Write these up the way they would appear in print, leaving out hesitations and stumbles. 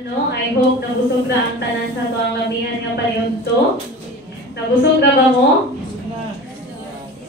I hope nabusog na ang tanan sa tuang lamihan nga paniud to. Nabusog na ba mo?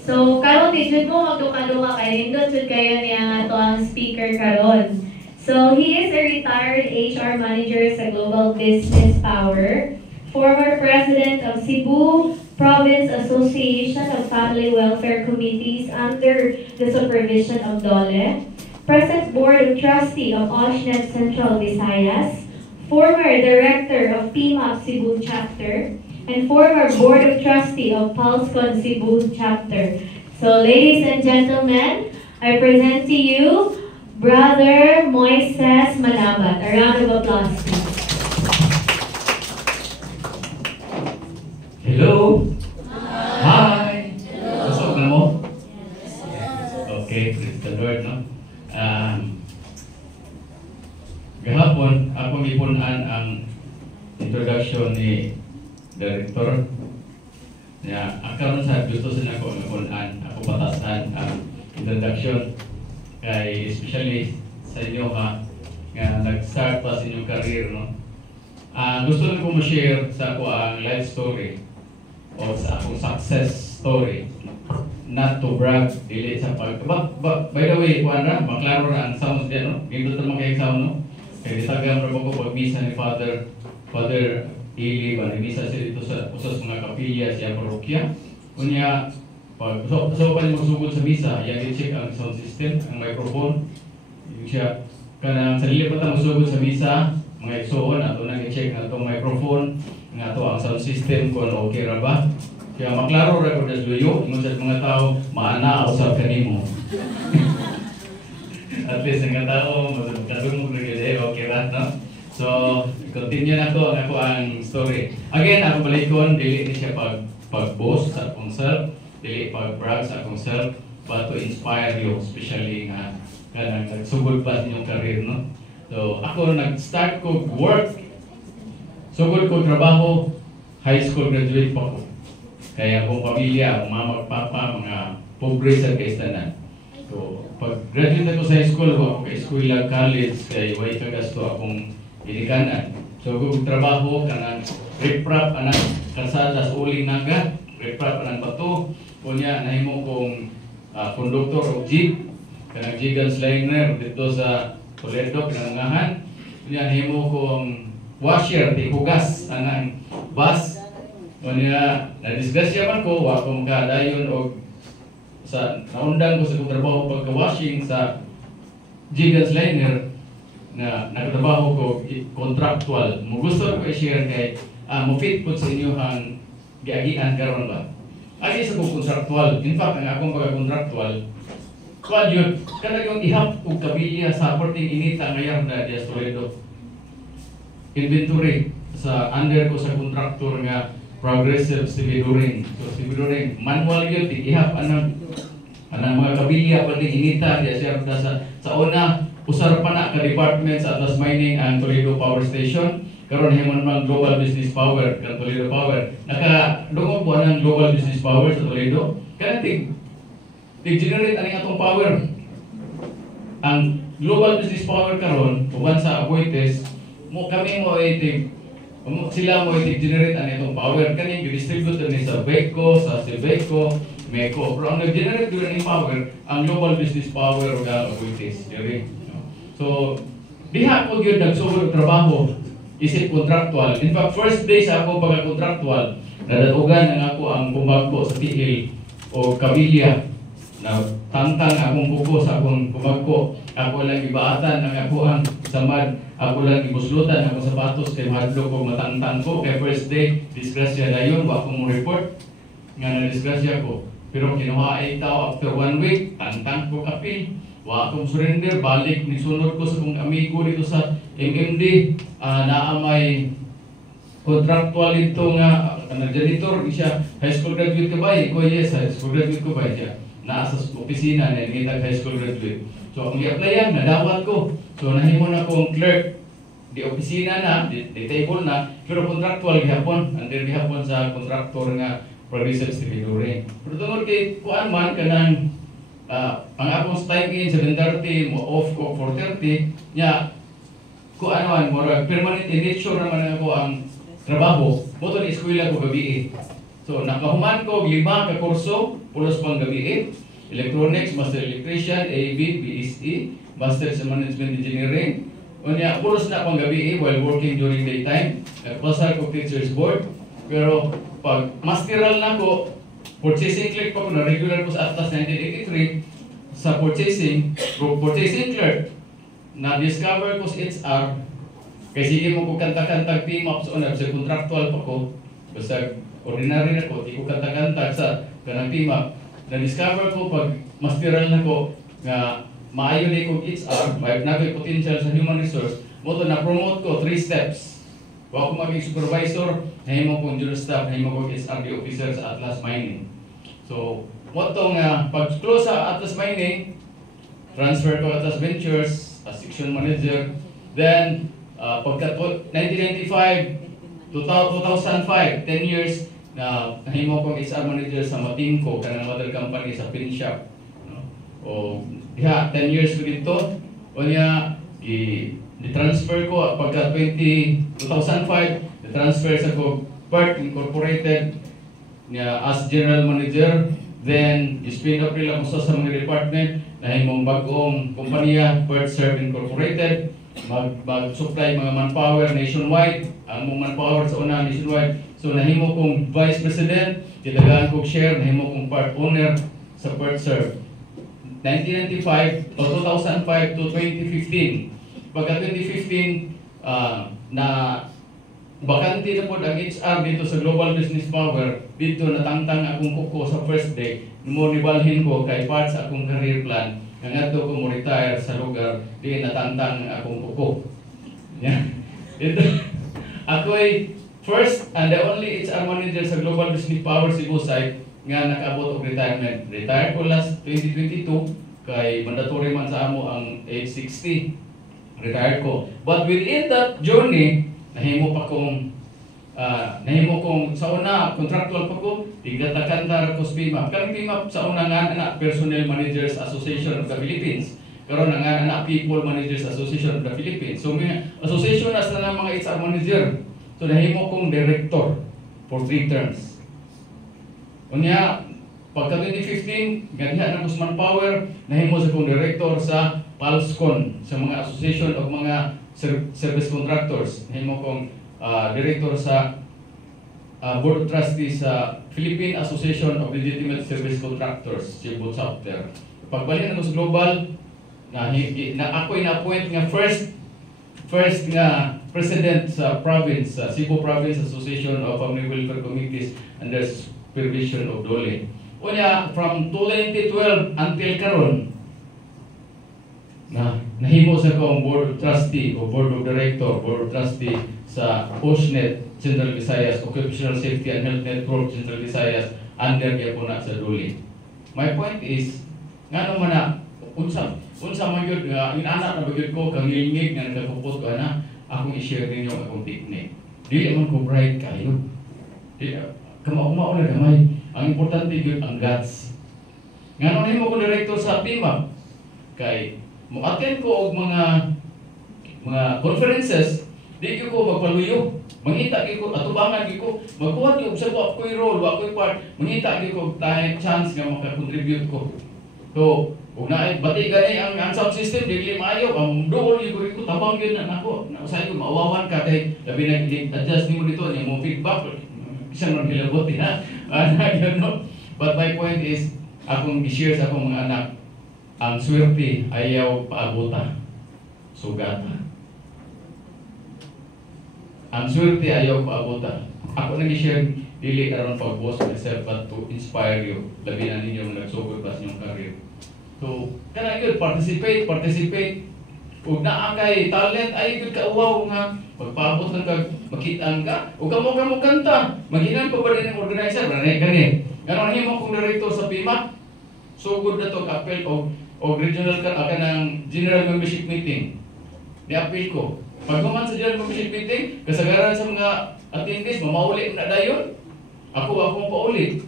So, karon di jud mo magduka-duka kay nindot jud kayo niya ato ang speaker karon. So, he is a retired HR manager sa Global Business Power, former president of Cebu Province Association of Family Welfare Committees under the supervision of DOLE, present board of trustee of Oshnet Central Visayas, former director of PMAP Cebu Chapter, and former board of trustee of PulseCon Cebu Chapter. So, ladies and gentlemen, I present to you Brother Moises Manabat. A round of applause, please. Hello. Hi. What's up, mo? Okay, praise the Lord, no? Gahapon, ako ipunan ang introduction ni Director. Akaron sa gusto sa ako ipunan, ako patasan ang introduction kay especially sa inyo nga nag-start pa sa inyong career, no? Gusto ko ma-share sa ako ang life story o sa akong success story. Not to brag, dili sa pag... by the way, Juana, maklaro na ang sounds diyan, no? Gindot na mga sound, no? Kaya ditagam rin ko pag-misa ni Father Ili, misa siya dito sa usas mga kapilya siya parokya. Kunya, pag pa niya magsugod sa misa, yan i-check ang sound system, ang microphone. Yung siya, kanang sa lilipatan magsugod sa misa, mga igsoon, ato nang i-check na itong microphone, nga ito ang sound system, kung okay ra ba. Kaya maklaro rin ko das luyo, ingon sa mga tao, maana usap kanimo. At least ang tao, magkadungog na gila, okay ra, no? So, continue na ko ang story. Again, ako balikon, dili ni siya pag-boast sa akong self, dili pag-brag sa akong self, but to inspire you, especially nga kanang nagsugod pa sa inyong career, no? So, ako nag-start ko work, sugod ko trabaho, high school graduate pa ko. Kaya akong pamilya, akong mama at papa, mga pobre sa kaistanan. So, pag-graduate ako sa high school, ako ka eskwela, college, kaya way kagasto akong inikanan. So, kung trabaho, kanang riprap, anang kalsada sa uling naga, riprap, anang bato, kunya, nahimo kong conductor o jeep, kanang Gigans Liner, dito sa Toledo, pinangangahan. Kunya, nahimo kong washer, tikugas, anang bus. Kunya, na-disgrasya man ko, wakong kadayon o sa naundang ko sa kong trabaho pagka-washing sa Gigans Liner, na nagtrabaho ko contractual. Mo gusto ko i-share kay mo-fit po sa inyo ang giagian karon ba. Agi sa kong contractual. In fact, ang akong pagka-contractual, kuan yun, kanang yung ihap o kabilya sa porting inita ngayon na diya Toledo. Inventory sa under ko sa contractor nga progressive stevedoring. So stevedoring, manual yun, ihap anang mga kabilya pati inita diya siya sa una. Usar pa na ka department sa Atlas Mining ang Toledo Power Station. Karon himon man Global Business Power kan Toledo Power. Nakadungog po ang Global Business Power sa Toledo. Kaya tig-generate ani atong power. Ang Global Business Power karon uban sa Aboites mo kami mo sila mo tig-generate ani atong power kani gi-distribute ni sa Beco, sa Silveco, Meco. Pero ang nag-generate ng power ang Global Business Power ug Aboites. Diri. So, diha ko yun nagsugod trabaho, isip contractual. In fact, first day sa ako pagka-contractual, nadatugan ang ako ang kumagpo sa tihil o kabilya na tangtang akong buko sa akong kumagpo. Ako lang ibaatan ang ako ang samad, ako lang ibuslutan ang sapatos kay mahadlo ko matangtang ko. Kaya first day, disgrasya na yun, wa akong report nga na-disgrasya ko. Pero kinuha ay tao after 1 week, tangtang ko kapil. Wa akong surrender, balik ni sunod ko sa kong amigo dito sa MMD, naamay contractual ito nga janitor siya, high school graduate ka ba? Ko yes, high school graduate ko ba siya? Nasa opisina na ngitag high school graduate. So akong i-applyan, nadawat ko. So nahimo na akong clerk di opisina na, di table na, pero contractual gihapon, under gihapon sa contractor nga progressive stevedoring. Pero tungod kay kuan man kanang ang akong time in 7:30 mo off ko 4:30 nya ko ano murag permanent in nature naman ako ang trabaho, mo to ni eskwela ko gabi. So nakahuman ko 5 ka kurso pulos pang gabi. Electronics, Master Electrician, AB, BSE, Master sa Management Engineering. Unya pulos na pang gabi while working during daytime. Nagpasal ko Teachers Board. Pero pag masteral na ko, purchasing clerk pa ko na regular ko sa Atlas 1983 sa purchasing clerk na-discover ko sa HR kaya sige mo ko kanta-kantag team up sa unab sa contractual pa ko basta ordinary na ko, di ko kanta-kantag sa kanang team up na-discover ko pag masteral na ko nga maayo na kong HR may nagay potential sa human resource mo to na-promote ko 3 steps. Wa ako maging supervisor, nahimo kong junior staff, nahimo kong SRD officer sa Atlas Mining. So, mo to nga pag-close sa Atlas Mining, transfer ko Atlas Ventures as section manager. Then, pagka 1995 to 2005, 10 years na nahimo kong HR manager sa Matingco, kanang mother company sa Pinshop. No? O diha 10 years ko dito. O niya di-transfer ko pagka 2005, di-transfer sa ko Perth Incorporated niya as general manager. Then, spin off nila ko sa mga department na himong bagong kumpanya, Perth Serve Incorporated, mag-supply mga manpower nationwide, ang mga manpower sa una nationwide. So, nahimo kong vice president, tilagaan kong share, nahimo kong part owner sa Perth Serve. 1995 o 2005 to 2015. Pagka 2015, na bakante na po ang HR dito sa Global Business Power, dito natangtang akong kuko sa first day, mo nibalhin ko kay part sa akong career plan, nga to ko mo retire sa lugar, di natangtang akong kuko. Yeah. Ito, ako ay first and the only HR manager sa Global Business Power Cebu site nga nakaabot og retirement. Retire ko last 2022 kay mandatory man sa amo ang age 60. Retired ko. But within that journey, nahimo kong sa una contractual pa ko, tigdatakantar ko sa PIMAP. Karang PIMAP sa una nga anak Personnel Managers Association of the Philippines. Karon nga anak People Managers Association of the Philippines. So may association na sa mga HR manager. So nahimo kong director for 3 terms. Unya pagka 2015, ganihan ng Guzman Power, nahimo sa kong director sa PALSCON, sa mga association of mga service contractors. Nahimo kong director sa Board of Trustees sa Philippine Association of Legitimate Service Contractors, Cebu chapter. Pagbalik na sa global, na ako na-appoint nga first nga president sa province, sa Cebu Province Association of Family Welfare Committees under supervision of Dole. Unya, from 2012 until karon, nahimo sa kong Board of Trustee o Board of Director, Board of Trustee sa OSHNET Central Visayas, Occupational Safety and Health Network Central Visayas, under kaya po na sa Dole. My point is, nga naman na, unsa man yun, inanak na bagyod ko, kangilingig nga nagkakupot ko na, akong i-share ninyo akong technique. Dili man ko bright kayo. Kamao na gamay. Ang importante yun ang guts. Nga naman mo ko director sa PIMAP, kay mo-attend ko og mga conferences, di ko magpaluyo. Mangita ko, atubangan ko, magkuha ko sa ako'y role, ako'y part, mangita ko tayo chance nga makakontribute ko. So, kung bati gani ang sound system, di maayo, ang dool yung ko, tabang yun na ako. Sa'yo ko, maawawan ka, kay labi na-adjust mo dito, yung mga feedback, isang nang hilabot, ha? But my point is, akong i-share sa akong mga anak, ang swerte ayaw paabuta, sugata. Ang swerte ayaw paabuta. Ako nag-i-share, dili aron pag-boss myself, but to inspire you. Labi na ninyo nagsugod pa sa inyong career. So, kana yun, participate. Kung naa kay talent, ay yun ka-uwaw nga. Pagpaabot lang ka, makitaan ka. O kamo kanta. Maghinan pa ba rin ang organizer? Gani. Ganon himo kong director sa PIMAP. So good na to ka-apel o regional ka ng general membership meeting. Ni-appeal ko. Pag naman sa general membership meeting, kasagaran sa mga attendees, mamauli na dayon. Ako paulit.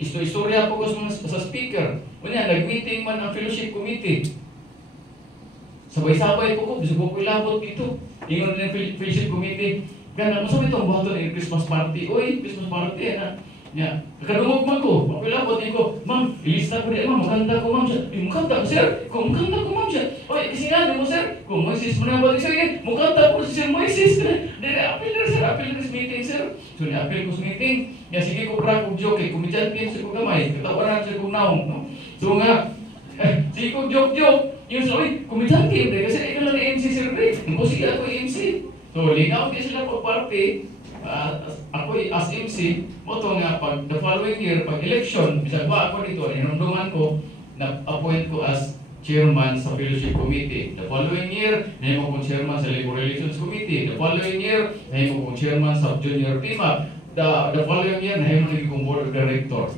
Istorya po ko sa speaker. Unya, nag-meeting man ang fellowship committee. sabay-sabay po ko, gusto ko ilabot dito. Ingon ng Fellowship Committee, gana, masabay itong buhaton ng Christmas party. Uy, Christmas party, na. Ya, kadungog man ko, mapilabot niya ko, ma'am, ilista ko di, ma'am, maganda ko, ma'am, siya. Mukanta ko, sir. Kung mukanta ko, ma'am, siya. Uy, isinado mo, sir. Kung Moises mo na ba, sir, mukanta ko si Sir Moises. Dili, apil na, sir, apil na sa meeting, sir. So, ni-apil ko sa meeting. Ya, sige ko pra kong joke, kumidyante yung sa kong gamay, katawaran sa kong naong, no? So nga, sige ko joke, yung sa, uy, kumidyante yun, kasi ikaw lang ni MC, sir, kung sige ako MC. So, lingaw din sila pag-party. Ako as MC, mo to nga pag the following year, pag election, bisag ba ako dito, inunduman ko, na-appoint ko as chairman sa Fellowship Committee. The following year, nahimo kong chairman sa Labor Relations Committee. The following year, nahimo kong chairman sa Junior PIMA. The following year, nahimo kong board of director.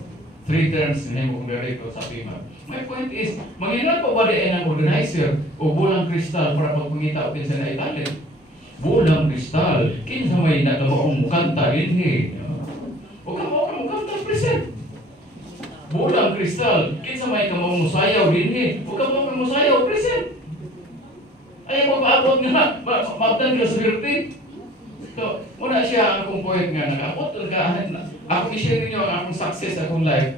3 terms nahimo kong director sa PIMA. My point is, mangilan pa ba di ang organizer o bulang kristal para pagpangita o pinsa na italent? Bulang kristal, kinsa may nagamaong mukanta dinhi. O kamaong mukanta present. Bulang kristal, kinsa may kamaong musayaw dinhi. O kamaong musayaw present. Ay magpaabot nga, mabtan ka sa birthday. So, muna siya akong point nga nag-abot ka. Ako i-share ninyo ang akong success akong life.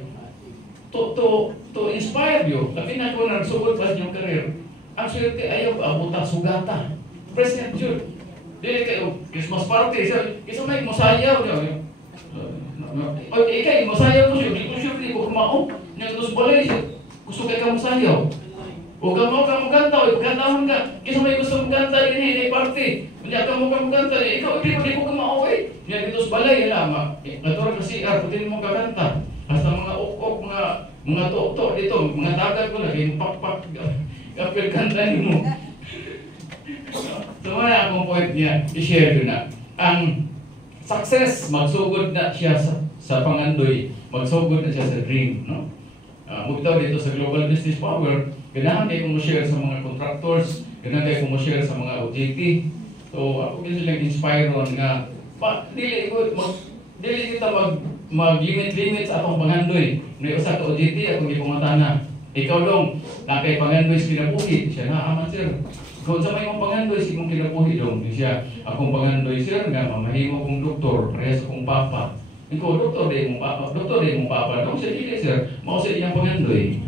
To inspire you. Labi na ko na nagsugod pa sa inyong career. Ang swerte ayaw abuta sugata. Present yun. Dili kayo, Christmas party, isa may masayaw niyo. O ikay, masayaw ko siya, di ko siya, di ko kumao. Niyang dos balay siya, gusto kayo ka masayaw. O kamo ka magkanta, o kantahan ka, isa may gusto magkanta din hindi party. Kanya kamo ka magkanta, ikaw, di ko kumao eh. Niyang dos balay, lama. Natura kasi, putin mo kakanta. Basta mga ukok, mga tok-tok dito, mga tagal ko lagi, pak-pak, kapil kanta mo. So, wala akong point niya, i-share ko na. Ang success, magsugod na siya sa pangandoy, magsugod na siya sa dream. No? Mugtaw dito sa Global Business Power, ganahan kayo kung share sa mga contractors, ganahan kayo kung share sa mga OJT. So, ako din silang inspire on nga, dili kita mag-limit sa atong pangandoy. May usa ka OJT, akong ipumatana. Ikaw dong, nakay pangandoy sa kinabuhi, siya na, aman sir. Kung sa may mong pangandoy, si mong kinabuhi dong, siya, akong pangandoy sir, nga mamahimo kong doktor, parehas akong papa. Ikaw, doktor din mong papa, dong siya dili sir, mao sa iyang pangandoy.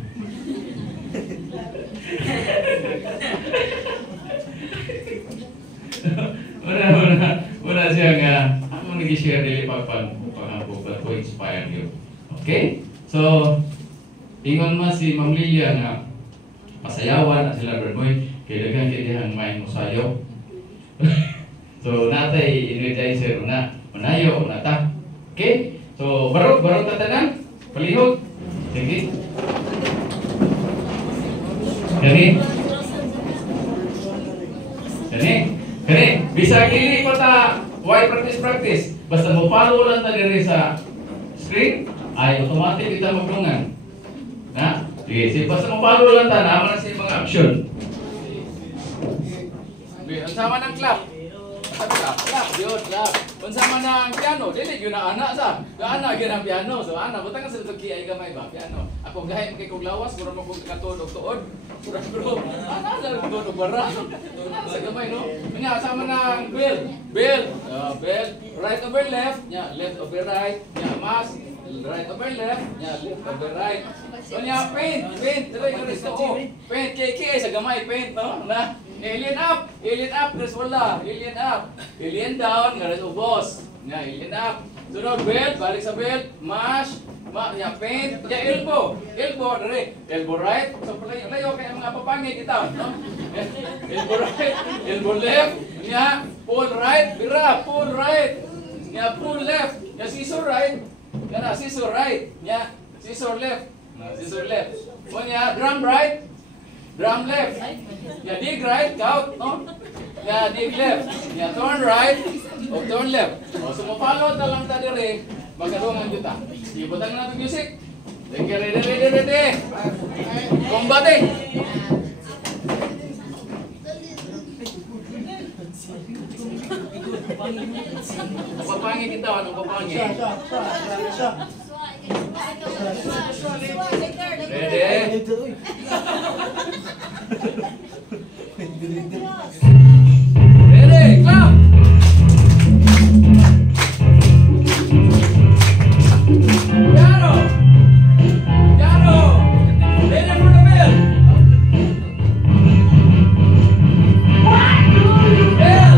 Wala siya nga, ako nag-share dili pagpangako, but to inspire you. Okay? So, ingon man si Ma'am Lilia nga, pasayawan at sila Bermoy, kaya dagang kailangan may musayaw. So, natay energizer na, manayo, nata. Okay? So, barot tatanan, palihog. Sige. Kani, bisa kili pa ta, why practice. Basta mo follow lang ta diri sa screen, ay automatic kita magdungan. Na? Sige, basta mo follow lang ta, naman na sa mga action. Ang sama ng clap. Clap, yun, clap. Ang sama ng piano, dili yun na anak sa. Anak yun ang piano. So anak, butang sa ito kiyay gamay ba, piano. Ako gahay kay kong lawas, mura mo kong katulog-tuod. Bro, anak lang kong tulog-bara. Anak sa gamay, no? Nga, sama ng bell. Bell, right over left, left over right, mas, right over left, left over right. So niya, paint, dito yung resto ko. Paint, kay sa gamay, paint, no? Na, alien up, there's wala, alien up. Alien down, ngayon ubos. Alien up. Sunod, belt, balik sa belt, mash, paint, elbow, dali, elbow right. So, layo kaya mga papangit kita, no? Elbow right, elbow left, pull right, bira, pull right. Pull left, scissor right, scissor right, scissor left, scissor left. O drum right, drum left. Dig right, count, no? Dig left. Turn right, o turn left. O, sumapalot na lang ta dire, magkadungan kita. Ibutang na itong music. Ready. Combate. Papangi kita, anong papangi? Ready? Ready, clap! Piano! Piano! Ready for the bell! Bell!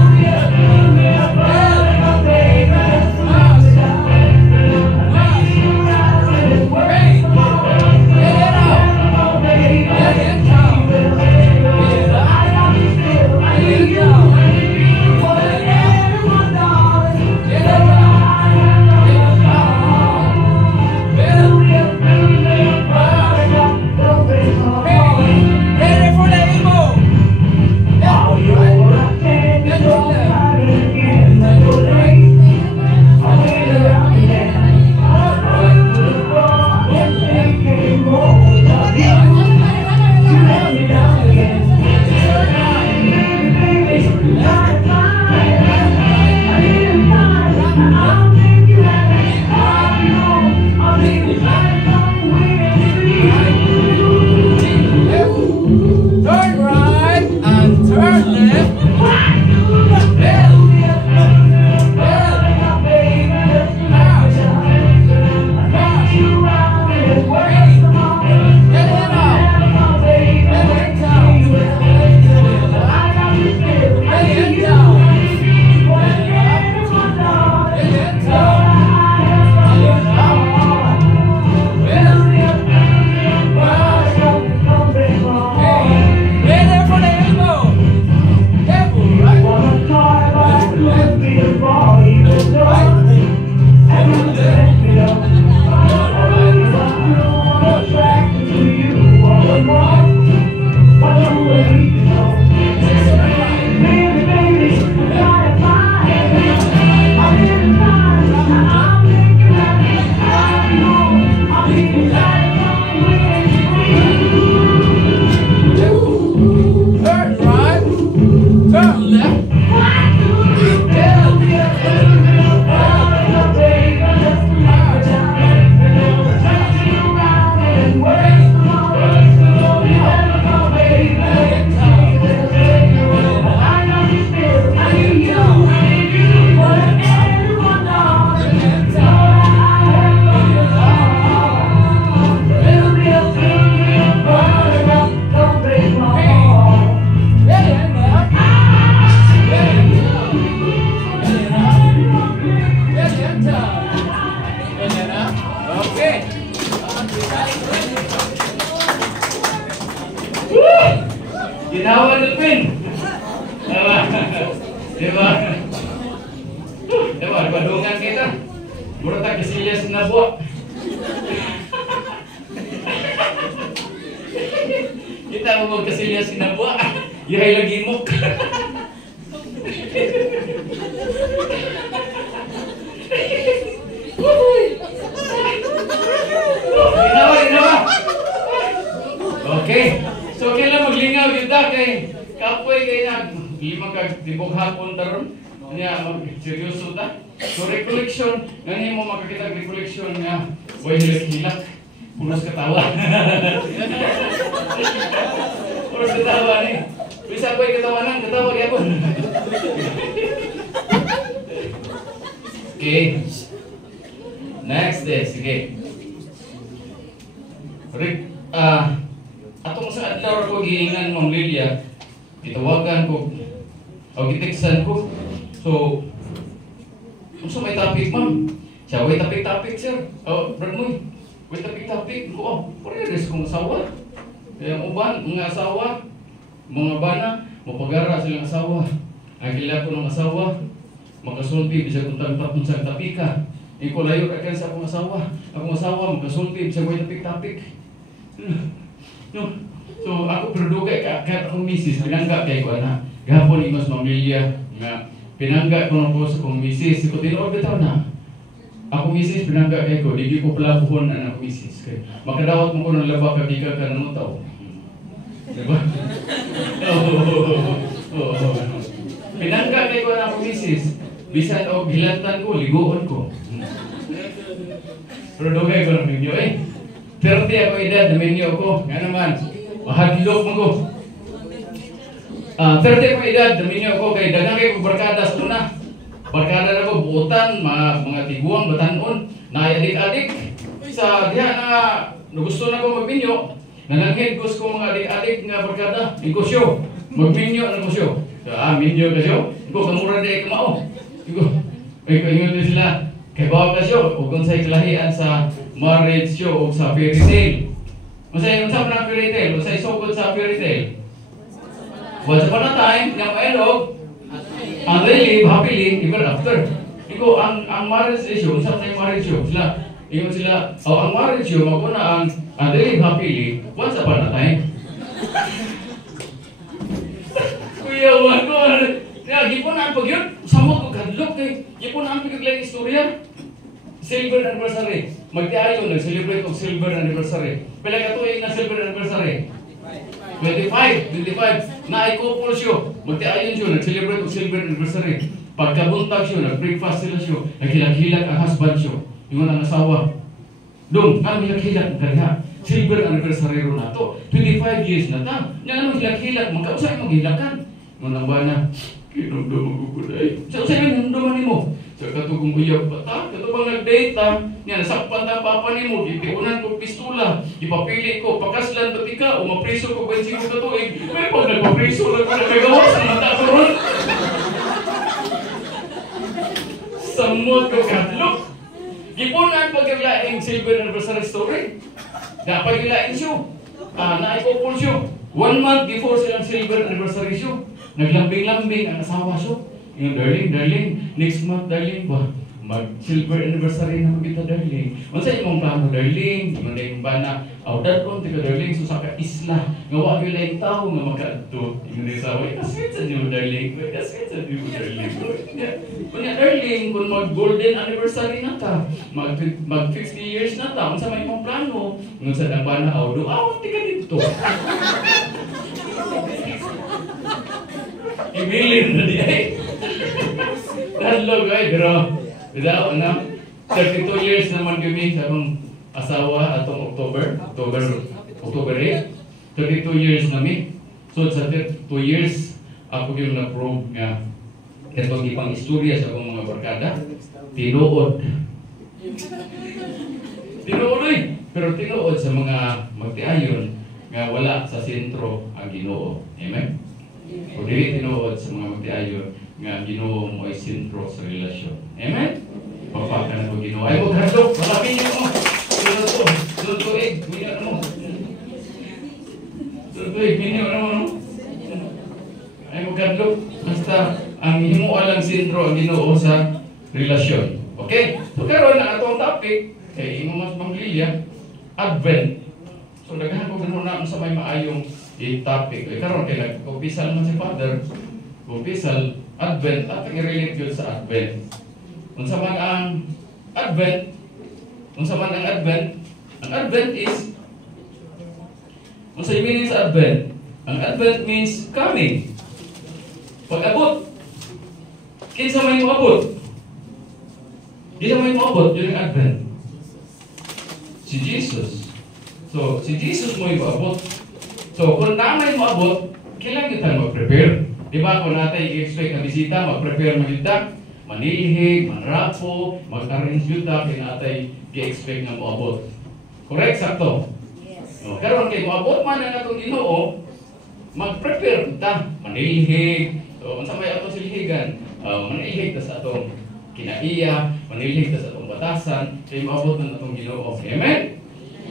Ginawa ng Queen. Diba? Diba? Diba? Badungan kita. Mura tayo kasilyas na buwa. Kita mo magkasilyas na buwa. Yahay lagi mo. Ginawa. Okay. So kailan maglingaw kita kay kapoy kay na lima ka tibok hapon taron niya seryoso ta. So recollection ngani mo makakita recollection nga way hilak punas katawa. Punas katawa ni. Bisa koy katawanan katawa gyapon. Okay. Next day sige. Atong sa adlaw ko giingan Ma'am Lilia, gitawagan ko o giteksan ko. So, unsa may topic ma'am? Siya way topic sir. Oh, brad mo. Way topic ko. Oh, paredes kong asawa. Kaya uban mga asawa, mga bana, mapagara silang asawa. Agila ko ng asawa, makasulti bisag kung tapon sa tapika. Iko layo ra kan sa akong asawa. Akong asawa makasulti bisag way topic. No. So ako produga ka akong misis pinangga kay ko ana. Gahapon imos mamilya nga pinangga ko ng boss akong misis. Ko tinuod bitaw na. Ako misis pinangga kay ko dili ko palabuhon ana akong misis kay makadawat mo ko ng laba ka gikan ka nang taw. Diba? Pinangga kay ko ana akong misis. Bisan og hilatan ko ligoon ko. Produga ko ng video 30 ako edad, dominyo ko. Nga naman, mahadlok mo ko. 30 ko edad, daminyo ko kay daghang kay kong barkada sa una. Barkada na ko buutan, mga tiguang batanon, na adik-adik. Sa diha na gusto na ko magminyo, nananghid gusto ko mga adik-adik nga barkada, negosyo. Magminyo ang negosyo. Minyo kasyo. Iko kamura di kamao. Iko ingon din sila. Kay bawa kasyo, ug kung sa kalahian sa marriage show o sa fairy tale. Masay unsa man ang fairy tale, masay sugod sa fairy tale. Once upon a time, yung elog, ang live happily ever after. Iko ang marriage issue, unsa man yung marriage show sila. Ingon sila, ang marriage show maguna ang live happily once upon a time. Kuya, wano. Kaya, gipon na ang pagyod. Samot ko kadlok kay. Gipon na ang pagkaglang istorya. Silver anniversary. Magtiayon, nag-celebrate og silver anniversary. Pila ka tuig na silver anniversary? 25. Na ay couple siya. Magtiayon siya, nag-celebrate og silver anniversary. Pagkabuntag siya, nag-breakfast sila siya. Naghilag-hilag ang husband siya. Yung ang asawa. Dong, ang hilag-hilag ang kanya. Silver anniversary ro nato. 25 years na ta. Nya ano hilag-hilag, magkausay mo gilakan. Ngunang ba na, kinumdum ko day. Sa usay man hinumduman nimo. Sa katugong uyab bata, katubang nag-date ta. Nya nasakpan ta papa nimo, gitiunan ko pistola. Ipapili ko pakaslan pati ka o mapriso ko 25 ka tuig. May pag nagpapriso lang ko na may gawas na mata ko ron. Samot ko kadlok. Gipunan pagkaglaing silver anniversary story. Dapat gilaing siya. Naikopol siya. 1 month before silang silver anniversary siya. Naglambing-lambing ang asawa siya. Yung darling, next month darling ba? Mag-silver anniversary na magkita darling. Unsa imong plano darling? Ingon na yung bana, daton tika darling, so sa isla. Nga wag yung laing tao nga makaadto. Ingon na yung asawa, kaswit sa niyo darling. Kaswit sa niyo darling. Kunya darling, kung mag-golden anniversary na ta, mag 50 years na ta, unsa may imong plano? Ingon sa dang bana, tika dito. Ibilin na di ay. Dadlo guys, pero without 32 years naman kami sa akong asawa atong October 8. 32 years nami. So sa 32 years ako yung na-prove nga itong ipang istorya sa akong mga barkada. Tinuod pero tinuod sa mga magtiayon nga wala sa sentro ang Ginoo. Amen. O dili tinuod sa mga magtiayon nga Ginoo mo ay sentro sa relasyon. Amen. Papa ka na ko Ginoo. Ay mo hadlok, malapit niyo mo. Tuloy, minyo na mo. Tuloy, minyo na mo. Ay mo hadlok, basta ang himuan lang sentro ang Ginoo sa relasyon. Okay? So karon na atong topic kay imo mas Manglilya, Advent. So daghan ko ganaon na sa may maayong topic. Karon kay nag-official man si Father, official Advent at i-relate yun sa Advent. Unsa man ang Advent? Ang Advent is unsa yung meaning sa Advent? Ang Advent means coming. Pag-abot. Kinsa may moabot? Kinsa may moabot during Advent? Si Jesus. So, si Jesus mo ipaabot. So, kung naman moabot, kailangan kita mag-prepare. Diba, kung natin i-expect na bisita, mag-prepare maganda, manilhig, manrapo, mag-arrange yuta, kaya natin i-expect na moabot. Correct? Sakto? Yes. No, karon kay moabot man na itong Ginoo, mag-prepare kita, manilhig. So, unsa may atong silhigan? Manilhig ta sa atong kinaiya, manilhig ta sa atong batasan, kay moabot na itong Ginoo. Amen?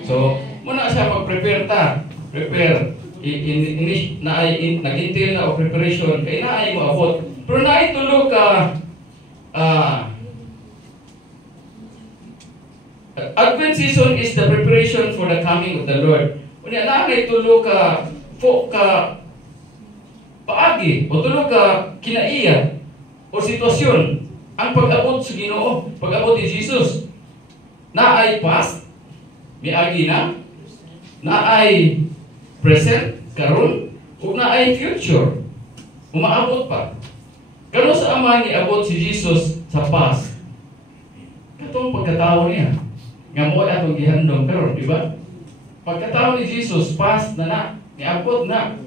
So, muna siya mag-prepare ta. Prepare. Nag-intil na o preparation kay naay mo abot. Pero naay tulo ka Advent season is the preparation for the coming of the Lord. Unya naay tulo ka paagi o tulo ka kinaiya o sitwasyon ang pag-abot sa Ginoo, pag-abot ni Jesus. Naay past, miagi na, naay present, karon, ug naay future. Umaabot pa. Kano sa ama ni abot si Jesus sa past? Katong pagkatao niya. Nga mo atong gihandom karon, di ba? Pagkatao ni Jesus past na niabot na.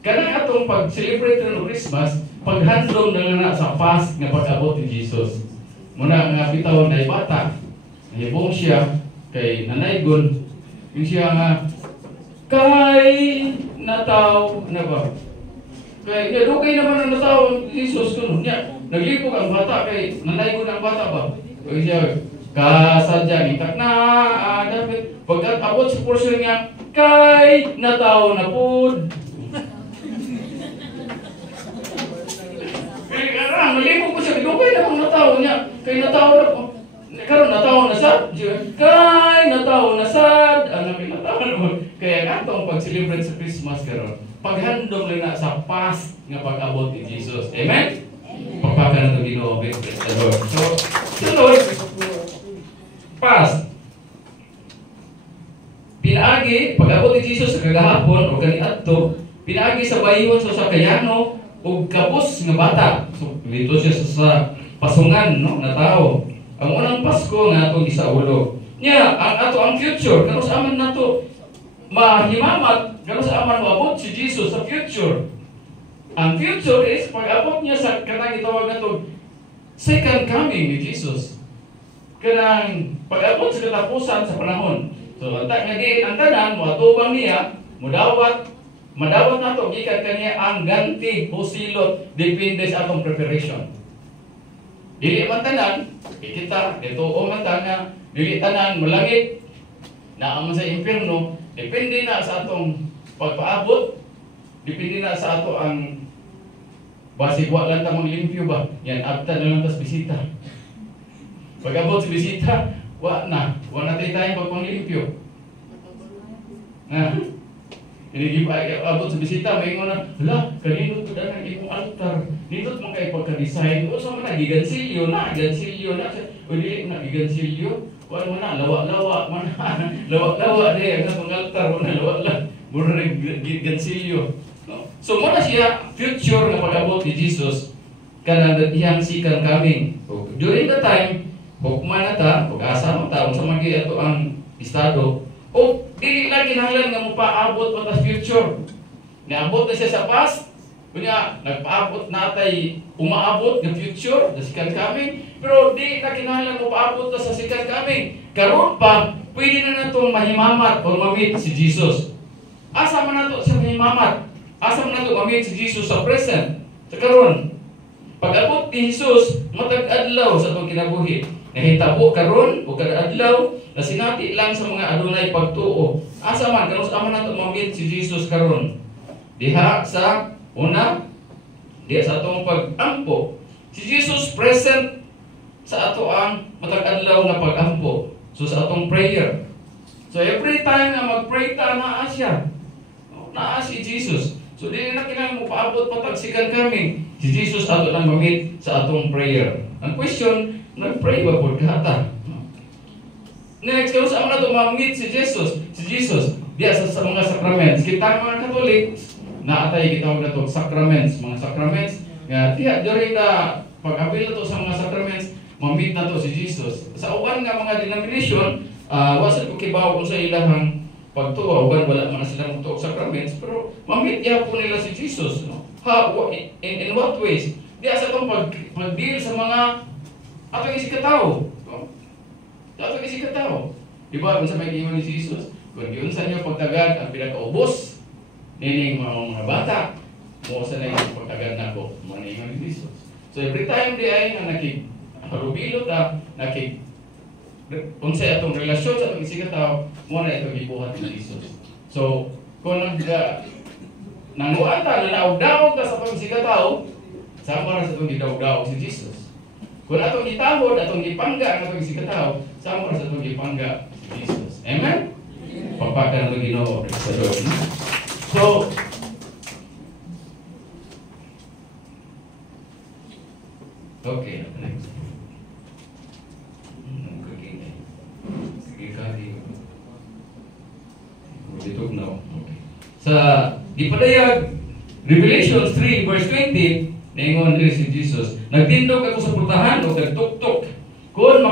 Kanang atong pag-celebrate ng Christmas, paghandom na sa fast nga pag-abot ni Jesus. Muna nga bitaw na bata, nahibong siya kay nanaygon, yung siya nga kay nataw na ba? Kay dugay naman ang nataw Jesus kuno niya. Naglipog ang bata kay nanaygon ang bata ba? Kay siya kasadya ni takna dapat pag abot sa portion niya kay nataw na pud. Malipog ko siya, dugay na kung nataw niya. Kay nataw na po. Karon nataw na sad. Kay nataw na sad. Ano may nataw na. Kaya atong pag-celebrate sa Christmas karon, paghandom lang na sa past nga pag-abot ni Jesus. Amen? Pagpaka na ito Ginoo. Praise the Lord. So, sunod. Past. Pinaagi, pag-abot ni Jesus sa kagahapon o kaniadto, pinaagi sa bayhon sa sakayano o kabus nga bata. So, dito siya sa pasungan no na tao. Ang unang Pasko nga atong gisaulo. Nya ang future kano sa aman nato mahimamat kano sa aman moabot si Jesus sa future. Ang future is pag-abot niya sa kanang gitawag nato second coming ni Jesus. Kanang pag-abot sa katapusan sa panahon. So antay nga di ang tanan moatubang niya madawat nato gikan kaniya ang ganti o silot depende sa atong preparation. Dili man tanan kita dito o man tanan dili tanan malangit na ang sa impierno depende na sa atong pagpaabot, depende na sa ato ang basig wa lang ta limpyo ba yan abta na lang tas bisita. Pag-abot sa bisita wa na tayo pagpanglimpyo na ini abot sa bisita, may nga na, hala, kanino ito na ng imong altar. Nito man kayo pagka-design. O sa mga gigansilyo na. O di na gigansilyo. Wala mo na, lawa-lawa. Lawa-lawa di. Ang mga altar mo na lawa-lawa. Muna na gigansilyo. So muna siya, future na pag-abot ni Jesus, kanang iyang second coming. During the time, hukman na ta, pag-asa mo ta, sa mga ito ang estado, o dili lang kinahanglan nga mopaabot pa ta future. Niabot na siya sa past, kunya nagpaabot natay umaabot nga future, the second coming, pero di na kinahanglan mopaabot ta sa second coming. Karon pa pwede na natong mahimamat o ma-meet si Jesus. Asa man nato siya mahimamat? Asa man nato ma-meet si Jesus sa present? Sa karon. Pag-abot ni Jesus, matag adlaw sa atong kinabuhi. Nahitabo karon o kada adlaw na sinati lang sa mga adunay pagtuo. Asa man kanus aman nato ma-meet si Jesus karon. Diha sa una, diha sa atong pag-ampo. Si Jesus present sa ato ang matag adlaw nga pag-ampo. So sa atong prayer. So every time na mag-pray ta naa siya. Naa si Jesus. So di na kinahanglan mo paabot patag second coming. Si Jesus ato nang ma-meet sa atong prayer. Ang question, nag-pray ba po kata? Next, kung saan na ito ma-meet si Jesus? Si Jesus, diya sa mga sacraments. Kita mga Katolik, naatay kita mga ito, sacraments. Mga sacraments, nga diya, during the pag-abil na ito sa mga sacraments, ma-meet na ito si Jesus. Sa uban nga mga denomination, wasad ko kibaw kung sa ilahang pagtuwa, uban wala man na silang ito sacraments, pero ma-meet niya po nila si Jesus. No? In what ways? Diya sa itong pag-deal sa mga atong isikataw. Atong isikataw. Diba, kung sa may ingon ni Jesus, kung giunsa niyo pagtagad ang pinakaubos, nining mga bata, mo sa na yung pagtagad na ko, mga ingon ni Jesus. So every time di ay nga nakik-harubilo ta, kung sa atong relasyon sa atong isikataw, mo na itong gibuhat ni Jesus. So, kung nanguan ta, nanaog-daog ka sa atong isikataw, sama na sa itong gidaog-daog si Jesus. Kung atong gitahod, atong gipangga ang atong isikataw, sama sa itong gipangga si Jesus. Amen? Pagpaka na itong Ginoo sa Lord. So, okay, next. Sige, kari. Ditog na. Okay. Sa ipadayag, Revelation 3 verse 20, ningon diri si Jesus, nagtindog ako sa pultahan o nagtuktok. Kung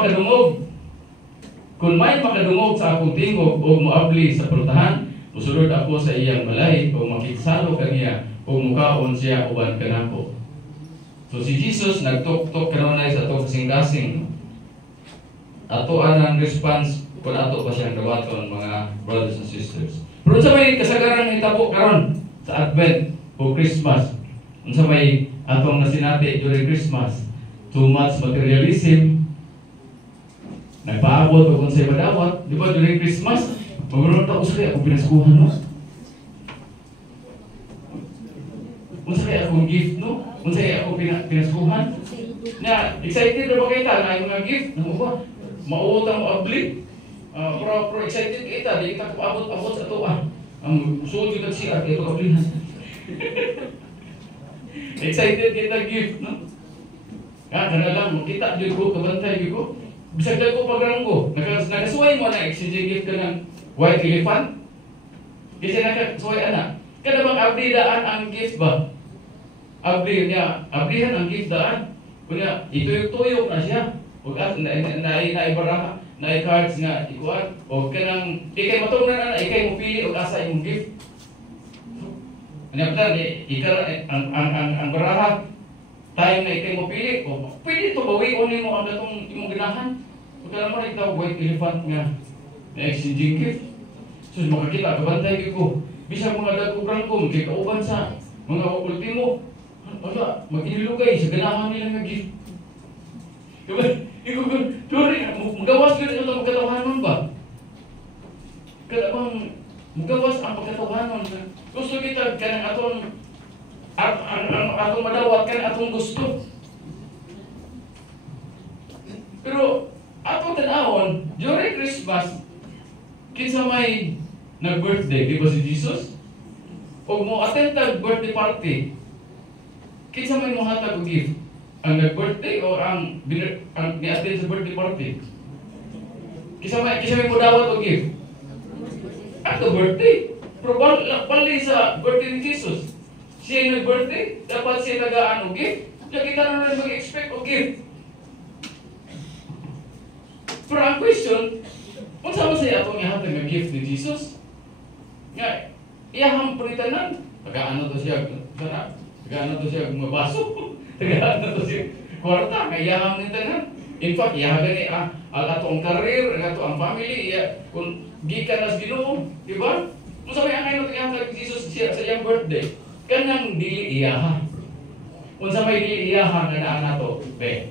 may makadungog sa akong tingog o moabli sa pultahan, musulod ako sa iyang balay o makitsalo kaniya ug mukaon siya uban kanako. So si Jesus nagtuktok kanunay sa ato kasing-kasing. Ato anang response kung ato pa siyang dawaton, mga brothers and sisters. Pero sa may kasagaran hitabo karon sa Advent o Christmas, sa may atong nasinati during Christmas, too much materialism, nagpaabot o kung sa'yo madawat, di ba during Christmas, magkaroon na usay ako pinaskuhan, no? Usay akong gift, no? Usay ako pinaskuhan. Na, excited na ba kita na yung mga gift? Ano ba? Mauutang mo ablik. Pero excited kita, di kita abot-abot sa ito, suot yung tagsiya, kaya ito kablihan. Excited kita gift, no? Kana lang, makita dito ko, kabantay dito ko. Bisag ko pagranggo, nagasuway mo na exchange gift ka ng white elephant. Kasi nakasuway ana. Kada bang abdi daan ang gift ba? Abdi niya, abdihan ang gift daan. Kunya, ituyok-tuyok na siya. Ug na ibaraha, na cards nga ikuan. O kanang ikay matungnan ana, ikay mo pili og asa imong gift. Ano plan ang baraha time na ikay mo pili, o pwede ito bawion mo ang datong imong ganahan. Kung naman ikaw white elephant nga na exchanging gift. So makakita, kabantay ko. Bisag mga dagkugrang ko, kay kauban sa mga ultimo. Wala, mag-inilugay sa ganahan nila nga gift. Diba? Ikaw, sorry, magawas yun ito magkatawanon ba? Kada bang magawas ang pagkatawanon. Gusto kita kanang atong madawat kan atong gusto. Pero atong tanawon during Christmas kinsa may nag-birthday, di ba si Jesus? O mo attend tag birthday party, kinsa may mohatag og gift? Ang nag-birthday o ang ni-attend sa birthday party? Kinsa may modawat og gift? Ato birthday. Pero bali sa birthday ni Jesus, siya yung nag-birthday, dapat siya tagaan o gift. Kaya kita na rin mag-expect o gift. Pero ang question, kung saan siya itong ihatag ng gift ni Jesus? Nga, iyahang pritanan. Tagaan na to siya, tagaan na to siya mabaso. Tagaan na to siya kwarta, iyahang nitanan. In fact, iyahang gani ang atong karir, ang atong family, kung gikan na sa Ginoo, di ba? Kung sabi ang ngayon ihatag ni Jesus siya sa iyang birthday, kanang dili iyaha. Unsa may dili iyaha nga naa nato, be.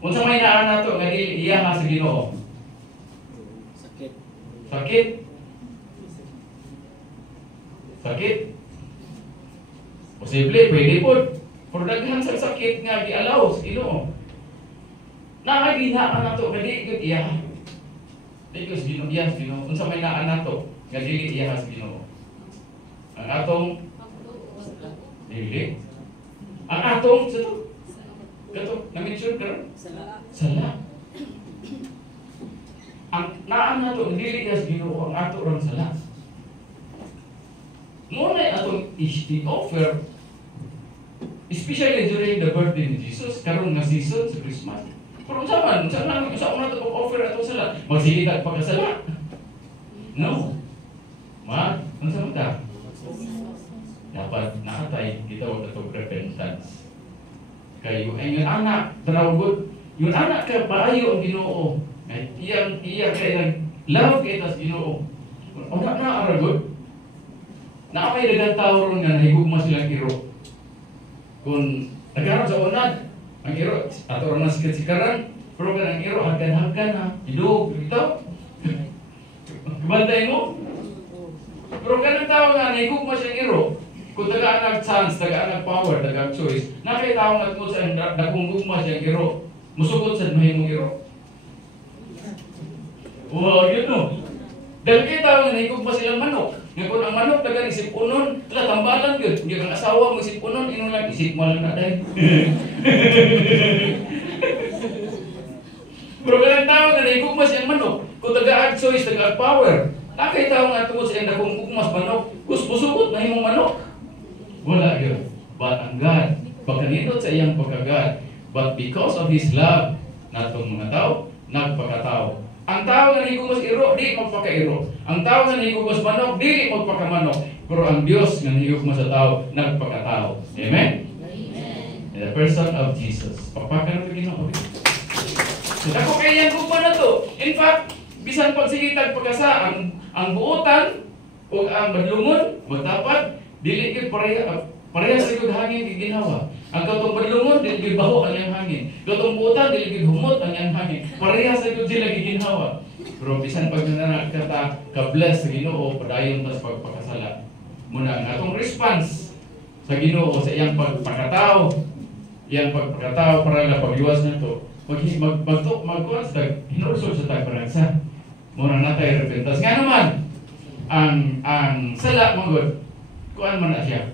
Unsa may naa nato nga dili iyaha sa Ginoo? Sakit. Sakit. Sakit. Posible pwede po. Pero daghan sa sakit nga gialaw sa Ginoo. Naa ginaa nato nga dili gud iyaha. Dili ko sa Ginoo, unsa may naa nato nga dili iyaha sa Ginoo. Ang atong dili. Ang atong sa to. Kato, na-mention ka? Sala. Ang naan nato dili iyaha sa Ginoo, ang ato rang sala. Muna atong i-offer, especially during the birthday ni Jesus, karon nga season sa Christmas. Pero saan lang ito pag-offer atong sala? Magsilitag pagkasala? No. Ano sa mata? Dapat nakatay, kita wag itong repentance. Kaya yung anak, tarawagod, yung anak ka, paayo ang Ginoo. Iya kaya nag-love kita sa Ginoo. O na-aragod. Naamay dagang tao ron nga nahigugma silang iro. Kung nagkaroon sa unad, ang iro, ato ron na sikat-sikaran, pero kan ang iro, hagkan-hagkan na, idog, ito. Kabantay mo? Pero kanang tao nga, nahigugma siyang iro, kung tagaan nag-chance, tagaan nag-power, tagaan choice, nakay tao nga mo sa nagugma siyang iro, musugod sa mahimong iro. Wow, yun no. Dahil kayo tao nga, nahigugma silang manok. Nga kung ang manok dagan isip unon, wala tambalan yun. Hindi kang asawa mo isip unon, ino lang isip mo lang na dahil. Pero kanang tao nga nahigugma siyang manok, kung tagaan choice, tagaan power, nakay tao nga tungkol sa iyang nakungkugmas manok, kuspusugot na himong manok. Wala yun. But ang God, pagkanindot sa iyang pagka-God, but because of His love, natong mga tao, nagpakatao. Ang tao nga nahigugmas iro, di magpaka-iro. Ang tao nga nahigugmas manok, di magpaka-manok. pero ang Dios nga higugma sa tao nagpakatao. Amen. In the person of Jesus. Papakan rin Ginoo. So dako kay yang gugma na to. In fact, bisan pag sige tagpagasa ang buotan o ang madlungon, magtapat, dili gyud pareha sa gyud hangin giginawa. Ang katong madlungon dili gyud baho ang iyang hangin. Katong buotan dili gyud humot ang iyang hangin. Pareha sa gyud sila giginawa. Pero bisan pag nanakata ka-bless sa Ginoo, padayon ta sa pagpakasala. Muna ang atong response sa Ginoo sa iyang pagpakatao, iyang pagpakatao para la pagliwas nato. Magkuhan sa hinurso sa tagparansa. Muna natay repentance. Nga naman, ang sala magod, kuan man na siya.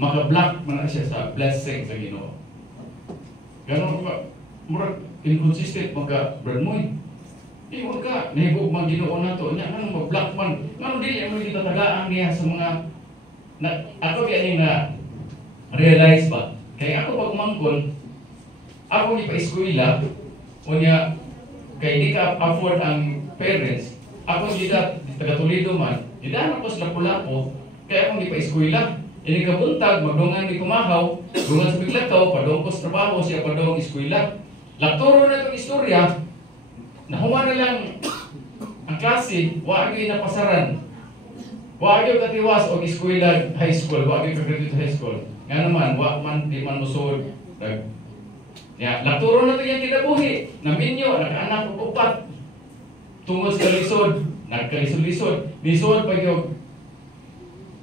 Maka-block man na siya sa blessing sa Ginoo. Ganon ka, murag inconsistent magka-brad mo eh. Iwan ka, nahigog mga Ginoo na to. Nga, anong mag-block man. Ngayon dili, ang mga tatagaan niya sa mga ako kaya nga realize ba? Kaya ako pag umangkol, ako ipa-eskwela, o niya, kaya di ka afford ang parents, ako hindi ka taga-Toledo man, hindi na ako sa Lapu-Lapu, kaya akong ipa-eskwela. Ini kabuntag, magdungan di kumahaw, dungan sa Biglakaw, padong ko sa trabaho, siya padong eskwela. Lakturo na itong istorya, nahuwa na lang ang klase, wag yung napasaran. Wag yung katiwas o eskwela high school, wag yung ka-graduate high school. Nga naman, wag man, di man musod. Lakturo na ito yung kinabuhi. Naminyo, nagkaanak o upat. Tungod sa lisod, nagkalisod-lisod. Lisod pag yung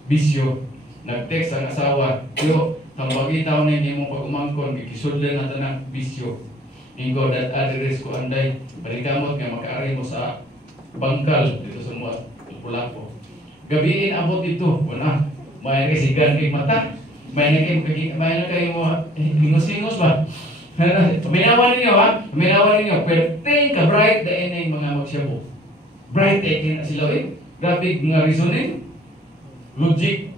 bisyo. Nag-text ang asawa, yo, tambagi tao na hindi mo pag-umangkon, kikisudlan na tanang bisyo. Ingo, that address ko anday, palikamot nga makaari mo sa bangkal dito sa mga Lapu-Lapu. Gabiin abot ito, wala, may resigan kay mata, may na kayo mo, hingos-hingos ba? Paminawan ninyo ha, paminawan ninyo, pero ka bright dahil na yung mga magsyabo. Bright dahil na sila grabe mga reasoning, logic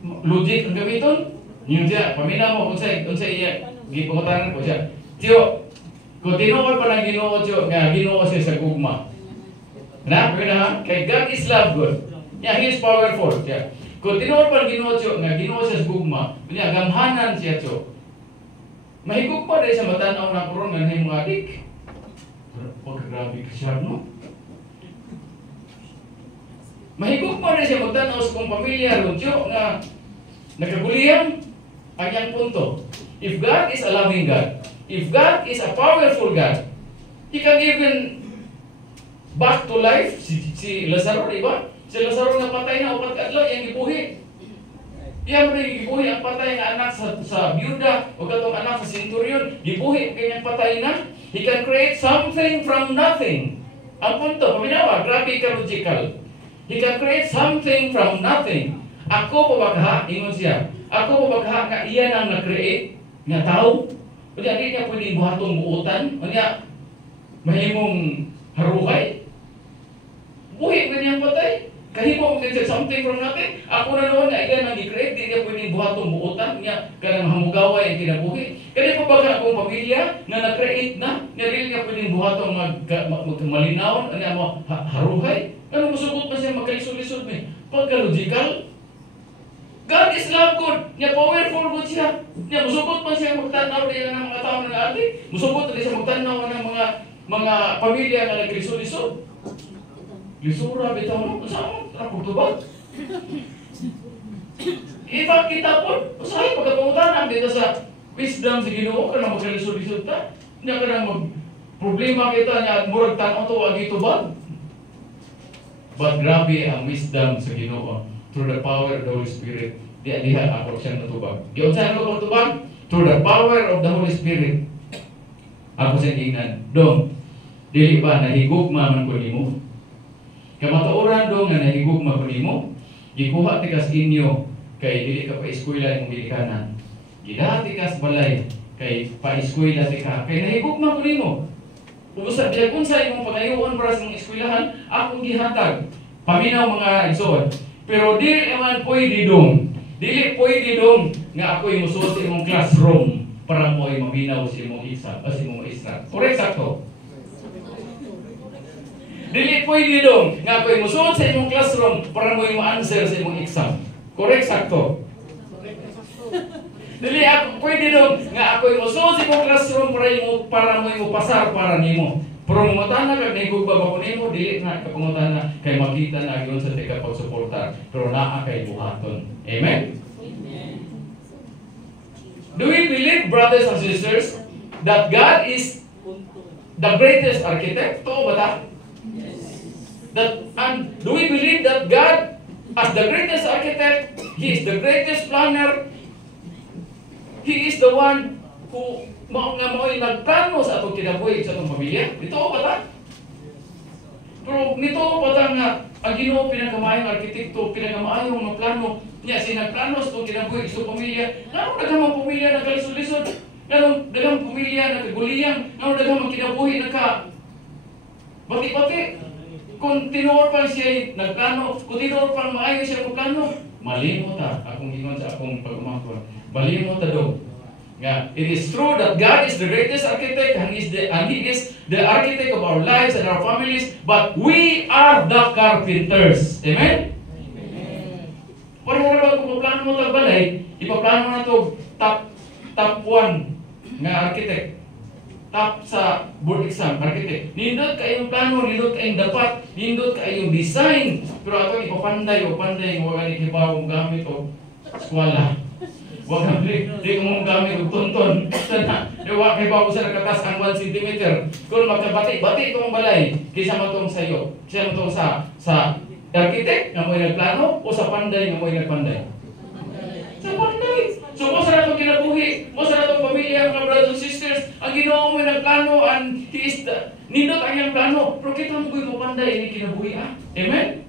ang gamiton. Yun siya, pamina mo kung sa iya, gipangutanan ko siya. Tiyo, kung tinuod pa ng Ginoo Tiyo, nga Ginoo siya sa gugma. Na, kay God is love good. Yeah, He is powerful. Yeah. Kung tinuod pa ng Ginoo Tiyo, nga Ginoo siya sa gugma, kanya gamhanan siya Tiyo. Mahigog pa rin sa matanaw na karon nga na mga adik. Pagkagrabe ka siya, no? Mahigog pa rin siya magtanaw sa kong pamilya, Rodyo, na nagkaguliyang ang iyang punto. If God is a loving God, if God is a powerful God, He can even back to life si Lazaro, di ba? Si Lazaro na patay na upat adlaw, iyang gibuhi. Iyang gibuhi ang patay na anak sa byuda o katong anak sa centurion, gibuhi kanyang patay na. He can create something from nothing. Ang punto, paminawa, grabe ka logical. He can create something from nothing. Ako pabagha, ingon siya. Ako pabagha nga iyan ang na-create nga tao. O di niya pwede buhatong buutan. O niya, mahimong haruhay. Buhi ko niyang patay. Kahimo mo something from nothing. Ako na noon nga iyan ang i-create. Di niya pwede buhatong buutan. Niya, kanang hamugaway ang kinabuhi. Kaya pabagha akong pamilya na na-create na. Niya rin niya pwede buhatong magmalinaw. Niya mo haruhay. Ano musugot pa siya magkalisod-lisod mo? Pagka-logical, God is love good. Niya powerful good siya. Niya musugot pa siya magtanaw niya ng mga tao na ati. Musugot na siya magtanaw ng mga pamilya na nagkalisod-lisod. Lisura, bitaw mo. Saan mo? Nakutubag. Iba kita po. Usahay pagkapungutan dito sa wisdom sa Ginoo ka na magkalisod-lisod ka. Niya ka na problema kita niya at murag tanaw to wag itubag. But grabe ang wisdom sa Ginoo through the power of the Holy Spirit. Diha ako siyang natubag. Yung saan ko natubag? Through the power of the Holy Spirit. Ako siyang ingnan. Dong, dili ba nahigugma man ko nimo? Kamatuoran dong nga nahigugma ko nimo? Gikuha tikas inyo kay dili ka pa eskwela imong gilikanan. Gidati kas balay kay pa eskwela ti ka kay nahigugma ko nimo. Ubusa biya kun sa imong pagayoon para sa imong eskwelahan, akong gihatag. Paminaw mga igsoon. Pero dili man pwede dong. Dili pwede dong nga ako imusuot sa imong classroom para mo ay maminaw sa imong exam, sa imong maestra. Correct sakto? Dili pwede dong nga ako imusuot sa imong classroom para mo ay ma-answer sa imong exam. Correct, sakto. Dili ako pwede dong nga ako mo so si mo classroom para mo pasar para nimo. Pero mangutana ka nigugba ba ko nimo dili na ka pangutana kay makita na gyud sa tika pagsuportar pero naa kay buhaton. Amen. Do we believe, brothers and sisters, that God is the greatest architect? Totoo ba ta? And do we believe that God, as the greatest architect, He is the greatest planner, He is the one who mao'y nagplano sa atong kinabuhi sa atong pamilya? Ito ba ta? Pero nito pa ta nga ang Ginoo pinakamayong arkitekto, pinakamayong maplano niya sinagplano sa itong kinabuhi sa pamilya. Ngano daghang pamilya nagkalisod-lisod? Ngano daghang pamilya nagkaguliyang? Ngano daghang kinabuhi nagka bati-bati? Kung tinuor pa siya nagplano, kung tinuor pa maayo siya kung plano, malimot ta akong ingon sa akong pag-umangkon. Malimot ta do. Nga, it is true that God is the greatest architect and He is the architect of our lives and our families, but we are the carpenters. Amen? Para ba kung plano mo ito balay, ipaplano na ito top 1 nga architect. Top sa board exam, architect. Nindot kayong plano, nindot kayong dapat, nindot kayong design. Pero ato ipapanday o panday, huwag ka ikibawang gamit o eskwala. Huwag ka mong gamit o tonton. Huwag kay bago sa nakatas ang 1 cm. Kung magkabati-bati itong balay, kisa matong sa iyo. Kisa matong sa architect nga mo'y nagplano o sa panday nga mo'y nagpanday? Sa panday. So mo sa natong kinabuhi, mo sa natong pamilya, mga brothers and sisters, ang Ginoo mo'y nagplano and He is the nindot ang iyang plano. Pero kita mo panday ini kinabuhi Amen?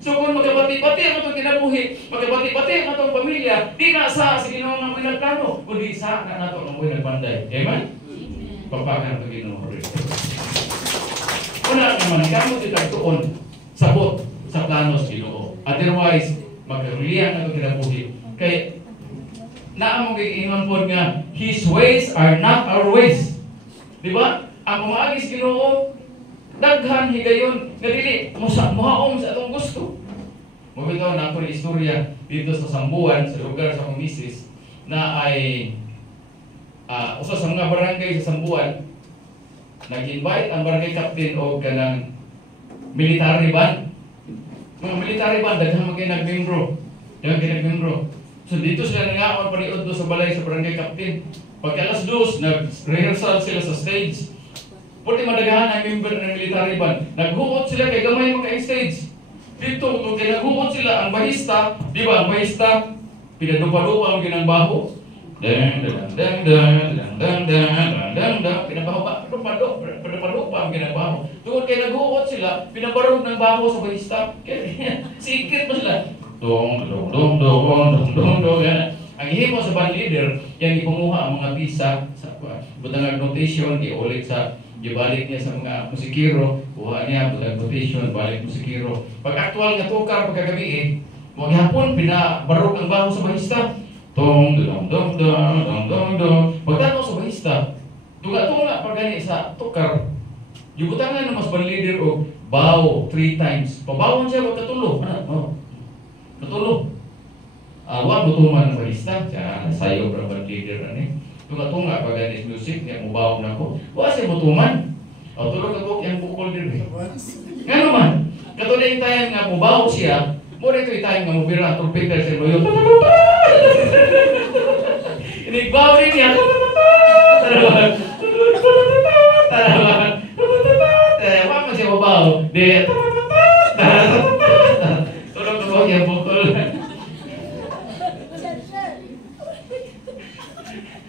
So kung magkabati-bati ang itong kinabuhi, magkabati-bati ang itong pamilya, di na sa Ginoo nga mo'y nagplano, kundi sa na nato nga mo'y nagpanday. Amen? Pagpakan ang Ginoo. Una naman, kamot itang tuon sabot sa planos Ginoo. Otherwise, magkarulian ang kinabuhi. Kay naamong giingon pod nga His ways are not our ways. Di ba? Ang umaagis Ginoo daghan higayon nga dili mohaom sa atong gusto. Mabitaw na ako ni istorya dito sa Sambuan, sa lugar sa akong misis na ay usa sa mga barangay sa Sambuan nag-invite ang barangay captain o kanang military band. Mga military band, daghang mga nag-membro. So dito sila nangaon paniod do sa balay sa barangay captain. Pagka alas 2, nag-rehearsal sila sa stage. Puti madagahan ang member ng military band. Naghuot sila kay gamay mo kay stage. Dito, kung naghuot sila, ang bahista, di ba ang bahista, pinadupa-dupa ang ginangbaho. Pinadupa ang ginangbaho. Tungkol kay naghuot sila, pinabarog ng baho sa bahista. Sikit mo sila. Dong. Ang ihimo sa band leader, yan ipunguha ang mga pisa sa butang notation, iulit sa gibalik niya sa mga musikero, kuha niya butang notation, balik musikero. Pag actual nga tukar pagkagabi maghapon pinabarog ang baho sa bahista. Dong. Pagtanaw sa bahista, tuga-tunga pag gani sa tukar, yubutangan na mas band leader o bawo 3 times. Pabawon siya magkatulo. Katulog. Wa mutuman ng barista, siya sayo para band leader tunga-tunga pag ganis music, niya mubaw na ko. Wa siya mutuman. Tulog ako yung bukol din. Nga naman, katulad yung tayo nga mubaw siya, muna ito yung tayo nga mubira, trumpeter siya mo yun. Inigbaw rin niya. Tarawan. Wa man siya mubaw. Tulog ako yung bukol.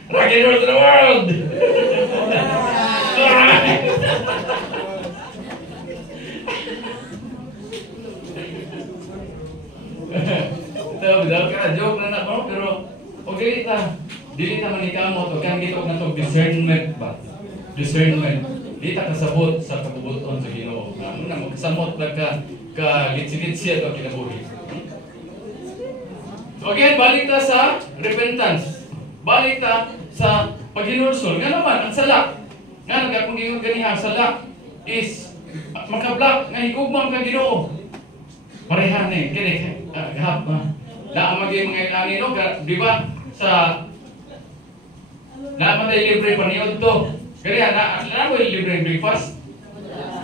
Rock and roll to the world! Ito, joke na mo, pero okay dili ta manikamot o kang dito na to discernment ba? Discernment. Di ta kasabot sa pagbubuton sa Ginoo. Ano na magkasamot na ka litsi-litsi ato kinabuhi. So again, balik ta sa repentance. Balik ta sa paghinulsol. Nga naman, ang sala. Nga nagkakong gingon ganiha, ang sala is makablak nga higugmang ka Ginoo. Parehan kini gahap maging mga inani no, di ba? Sa naman tayo libre paniod to. Kaya na ko libre breakfast.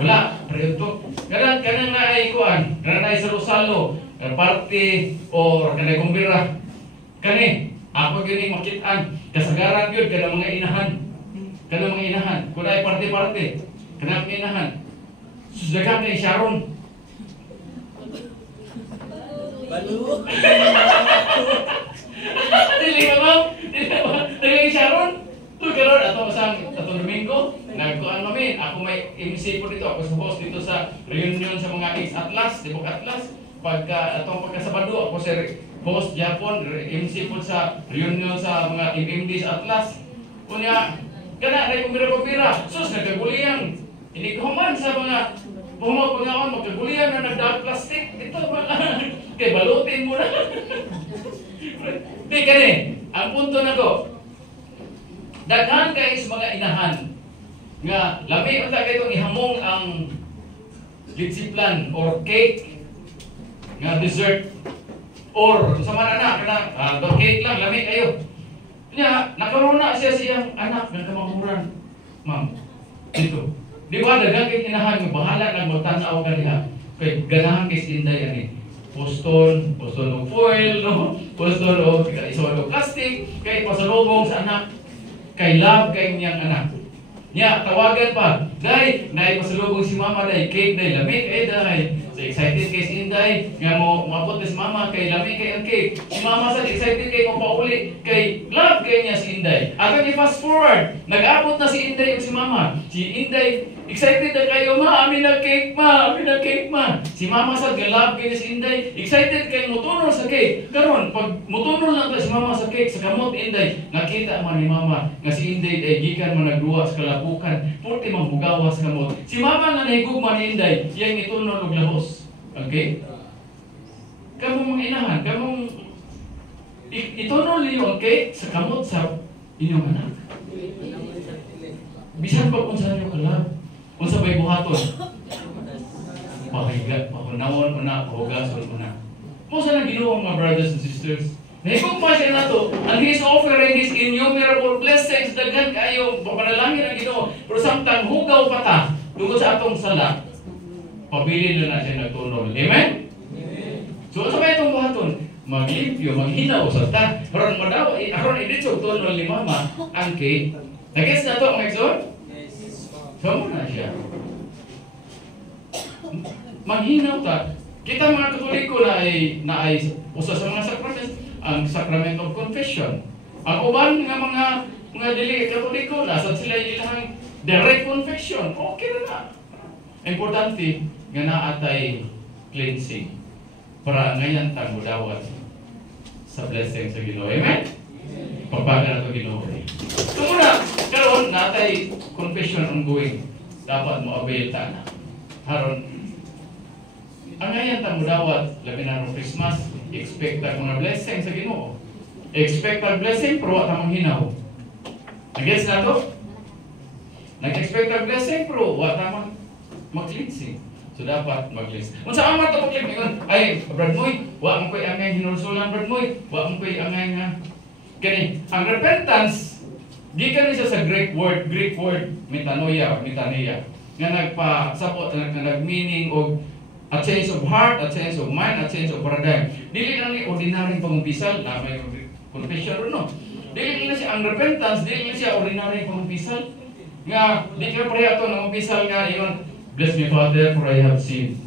Wala, paniod to. Kanang na ay kuan, kanang na ay salo-salo, party or kanay kumbira. Kani, ako gini makitaan, kasagaran yun kanang mga inahan. Kanang mga inahan, kung ay party-party, kanang mga inahan. Susdagan kay Sharon. Balu. Dili ba? Dili Sharon. Tu karon ato sang ato Domingo, nagkuan kami. Ako may MC po dito, ako sa host dito sa reunion sa mga ex-Atlas, Tibok Atlas. Pagka atong pagkasabado ako si host Japon, MC po sa reunion sa mga MMD sa Atlas. Kunya kana na kumbira-kumbira, sus nagkaguliyan. Hindi ko man sa mga pumapungaon magkaguliyan na nagdaag plastic. Ito ba? Kay balutin mo na. Di kani, ang punto na ko. Daghan guys mga inahan nga lami unta kay itong ihamong ang litsiplan or cake nga dessert or sa man anak kana cake lang lami kayo. Nya nakaroon na siyang anak ng kamanghuran. Ma'am, dito. Di ba daghan kay inahan nga bahala nang magtan-aw kaniya. Kay ganahan kay Inday ani. Poston og foil, no? Poston og isod og plastic kay pasalubong sa anak. Kay love kay niyang anak. Nya tawagan pa. Day, nay pasalubong si mama day, cake day, lamig day. So excited kay si Inday nga mo maabot si mama kay lamig kay ang cake. Si mama sa excited kay mo pauli kay love kay niya si Inday. Ato ni fast forward, nag-abot na si Inday ug si mama. Si Inday excited na kayo, ma, amin na cake, ma, amin na cake, ma. Si mama sa galab kay si Inday, excited kay mutunol sa cake. Karon pag mutunol lang ta si mama sa cake sa kamot Inday, nakita man ni mama nga si Inday ay gikan man nagduwa sa kalabukan, purti man bugawas kamot. Si mama nga nahigugma ni Inday, iyang itunol og lahos. Okay? Kamong mga inahan, kamong itunol niyo ang cake sa kamot sa inyong anak. Bisan pa kung saan niyo kalab. Kung sabay buhaton, pahiga, pahunawon una, pahugason una. Mo sa nang Ginoo mga brothers and sisters. Nahigugma siya na to, and He is offering His innumerable blessings, daghan kayo, papanalangin ang Ginoo. Pero samtang hugaw pa ta, tungkol sa atong sala, pabilin na siya nagtunol. Amen? So, sabay itong buhaton, maglimpyo, maghinaw sa ta, aron madaw, aron iditsog tunol ni mama, ang cake. Nag-gets na to, mga exon? Kamu na siya. Maghinaw ta. Kita mga Katoliko na ay usa sa mga sakramento, ang sacrament of confession. Ang uban nga mga dili Katoliko, nasa sila ilang direct confession. Okay na. Importante nga naatay cleansing para ngayon tang mudawat sa blessing sa Ginoo. Amen? Pagbaga na ito Ginoo. So muna, karon natay confession ongoing. Dapat mo avail ta na. Haron, ang ngayon ta mudawat, labi na ng Christmas, expect ta mga blessing sa Ginoo. Expect ta blessing, pero wa ta manghinaw. Nag-gets na to? Nag-expect ta blessing, pero wa ta mag-cleansing. So dapat mag-cleanse. Kung saan man ito pag-cleanse, ay, Brad Moy, wa mo ko'y angay hinulsulan, Brad Moy, wa mo ko'y angay nga. Kani, ang repentance, gikan siya sa Greek word metanoia, nga nagpa-sapot, nag-meaning of a change of heart, a change of mind, a change of paradigm. Dili na ni ordinary pangumpisal, na may confession no. Dili na siya ang repentance, dili na siya ordinary pangumpisal. Nga, di ka pareha ito ng umpisal nga, yun, bless me Father for I have sinned.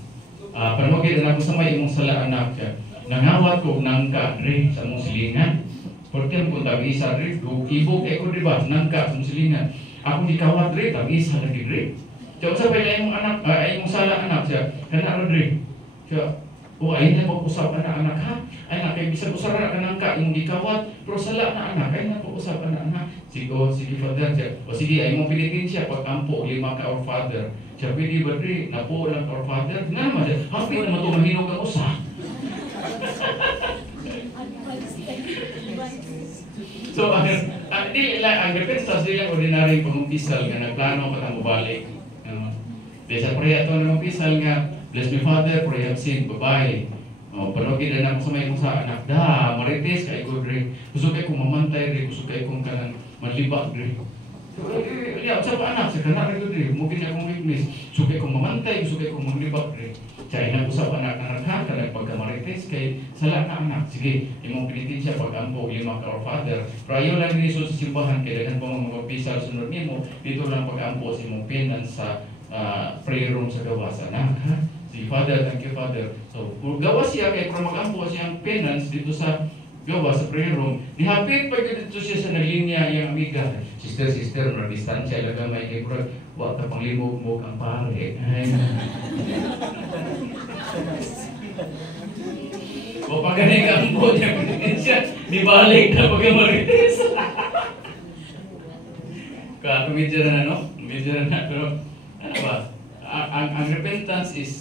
Panugid na ako sa may imong sala anak siya. Nangawat ko nangka rin sa mong silingan. Porque kung tag-isa rin, ibog ko diba, nangka sa mong silingan. Ako di kawat rin, tag-isa lagi rin. Siya, usap ay imong anak, ay imong sala anak siya, kana rin. Siya, ay na mag-usap na anak ha? Ay na, kaya bisag usap na nangka, imong gikawat, pero sala na anak, ay na mag-usap na anak. Sige Father siya, o sige, ay mong pilitin siya, pag-ampo, 5 ka or Father. Siya, pwede ba rin, napo lang or Father? Nga naman siya, happy naman ito mahinog ang usa. So, ang repentance nila ordinary pangumpisal nga nagplano ka tamo balik. Dahil sa prayer ito ng umpisal nga, bless me Father for I have sinned, babae. Palagi na ako sa may mga anak. Marites kay ko dre. Gusto kay kong mamantay dre, gusto kay kong kanang manlibak dre. Ya, sa anak sa kana rin dre, mugin akong weakness. Gusto kay kong mamantay, gusto kay kong manlibak dre. Kaya ina usap anak ha, kanang pagka marites kay sala ka anak. Sige, imong pilitin siya pag-ampo lima ka or father. Pero ayaw lang ni sa simbahan kay daghan pa mga magpisal sunod nimo. Dito lang pag-ampo sa imong penance sa prayer room sa gawas anak ha. Si Father, thank you Father. So, gawas siya kay kung mag-ampo siyang penance dito sa gawas sa prayer room. Nihapit pa dito siya sa nalinya yung amiga. Sister, na distansya lang gamay kay Brad. Wag ka pang limog mo ang pare. O pag ganun ka ampo niya, siya, di balik na pag-marites. Kaya medyo na no? Medyo na pero ano ba? Ang repentance is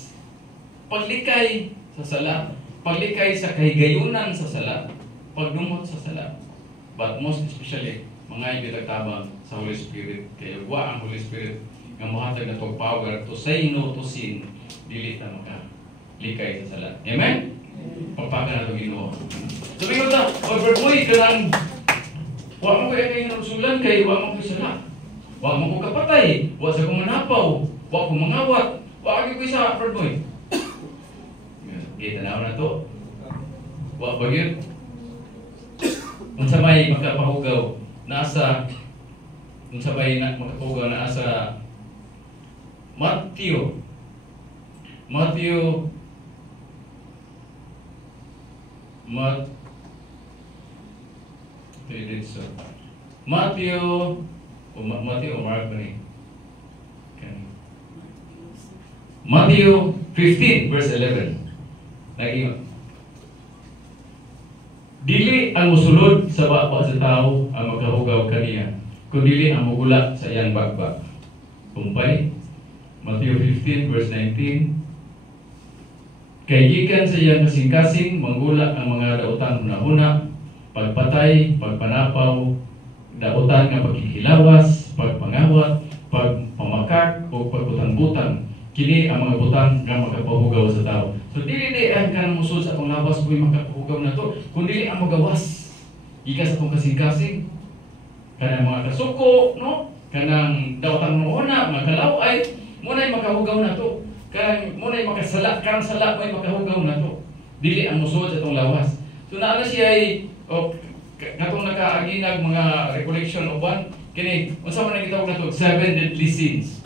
paglikay sa sala, paglikay sa kahigayunan sa sala, pagdumot sa sala. But most especially, mga ibitagtabang sa Holy Spirit. Kaya wa ang Holy Spirit nga mohatag na power to say no to sin, dili ta makalikay sa sala. Amen? Pagpaga na ito Ginoo. Sabi ko ta, overboy ka lang, wa mo kaya kayo narusulan kay wa mo ko sala. Wa mo ko kapatay, wa sa kong manapaw, wa ko mangawat, wa ko sa overboy. Kita na to. Wa bagyo. Unsa may makapahugaw nasa unsa may makapahugaw nasa Matthew 22 o Mark ba ni? Matthew 15 verse 11. Nag-ingat. Dili ang musulod sa baba sa tao ang magkahugaw kaniya, kundi ang mugula sa iyang bagbag. Kumpay, Matthew 15 verse 19. Kay gikan sa iyang kasing-kasing manggula ang mga daotang hunahuna, pagpatay, pagpanapaw, daotan nga pagkikilawas, pagpangawat, pagpamakak o pagbutang-butang. Kini ang mga butang nga makapahugaw sa tao. So dili ang kanang musud sa atong labas ko'y makapahugaw na to, kundi ang magawas. Gikan sa atong kasing-kasing. Kanang mga kasuko, no? Kanang daotang nuuna, mga kalaway, muna'y makahugaw na to. Kanang muna'y makasala, kanang sala mo'y makahugaw na to. Dili ang musud sa atong lawas. So naala siya ay katong nakaaginag mga recollection of one, kini unsa man ang gitawag nato 7 deadly sins.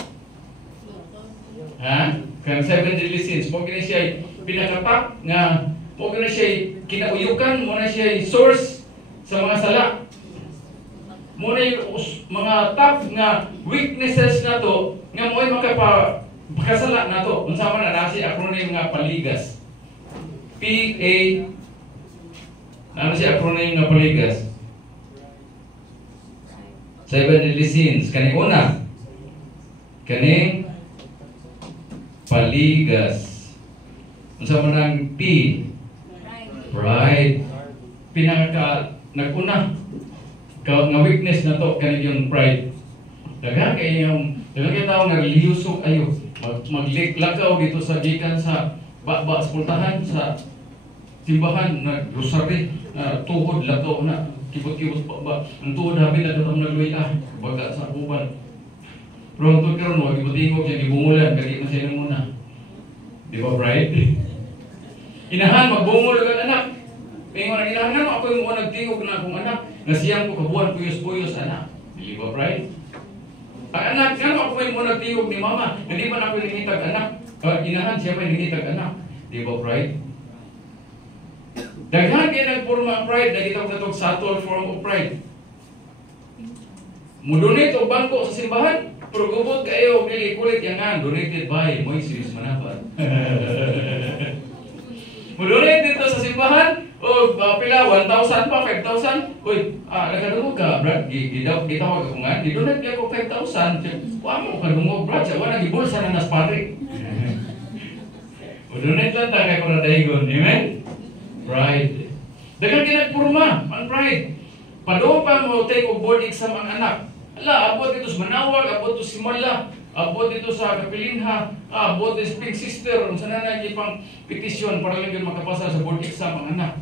Ha? Kaya 7 deadly sins, mo kini siya pinakatak nga mo kini siya kinauyukan, mo na siya source sa mga sala. Mo na mga top nga weaknesses nato nga mo'y makasala nato. Unsa man na si acronym nga paligas. PA ano si acronym nga paligas? 7 deadly sins. Kani una. Kani paligas. Unsa man ang P? Pride. Pinaka naguna nga weakness na to kani yung pride. Daghang kay tao nga reliyosog ayo. Maglakaw dito sa gikan sa baba sa pultahan sa simbahan na rosary tuhod lakaw na kibot-kibot pa ba ang tuhod hapit na katong nagluy baga sa uban. Pero ang tuhod karon wag gibot-ingog siya gibungulan kadi na siya muna. Di ba, Bride? Inahan, magbungol ang anak. Ingon ang inahan na, ako yung mga nagtingog na akong anak. Nasiyang ko kabuhan, puyos-puyos, anak. Di ba, Bride? Ang anak, ako yung mga nagtingog ni mama. Hindi man ako nangitag anak. Inahan, siya may nangitag anak. Di ba, Bride? Daghan kayo nagporma ang pride, nagitag na itong subtle form of pride. Mudunit o bangko sa simbahan. Pero gubot kayo, dili kulit yan nga, donated by Moises Manapat. Mudunit dito sa simbahan, o pila, 1,000 pa, 5,000. Uy, nagkadungog ka, Brad, gitawag ako nga, gidonate niya ako 5,000. Wa mo kadungog, Brad, siya, wala gibulsa na nas pare. Mudunit lang tayo kay Koradahigon, amen? Pride. Dagang ginagpurma, ang pride. Padoon pa mo take o board exam ang anak. Ala, abot ito sa manawag, abot ito simula. abot dito sa kapilinha, abot is big sister, unsa na na pang petisyon para lang gyud makapasa sa board exam ang anak.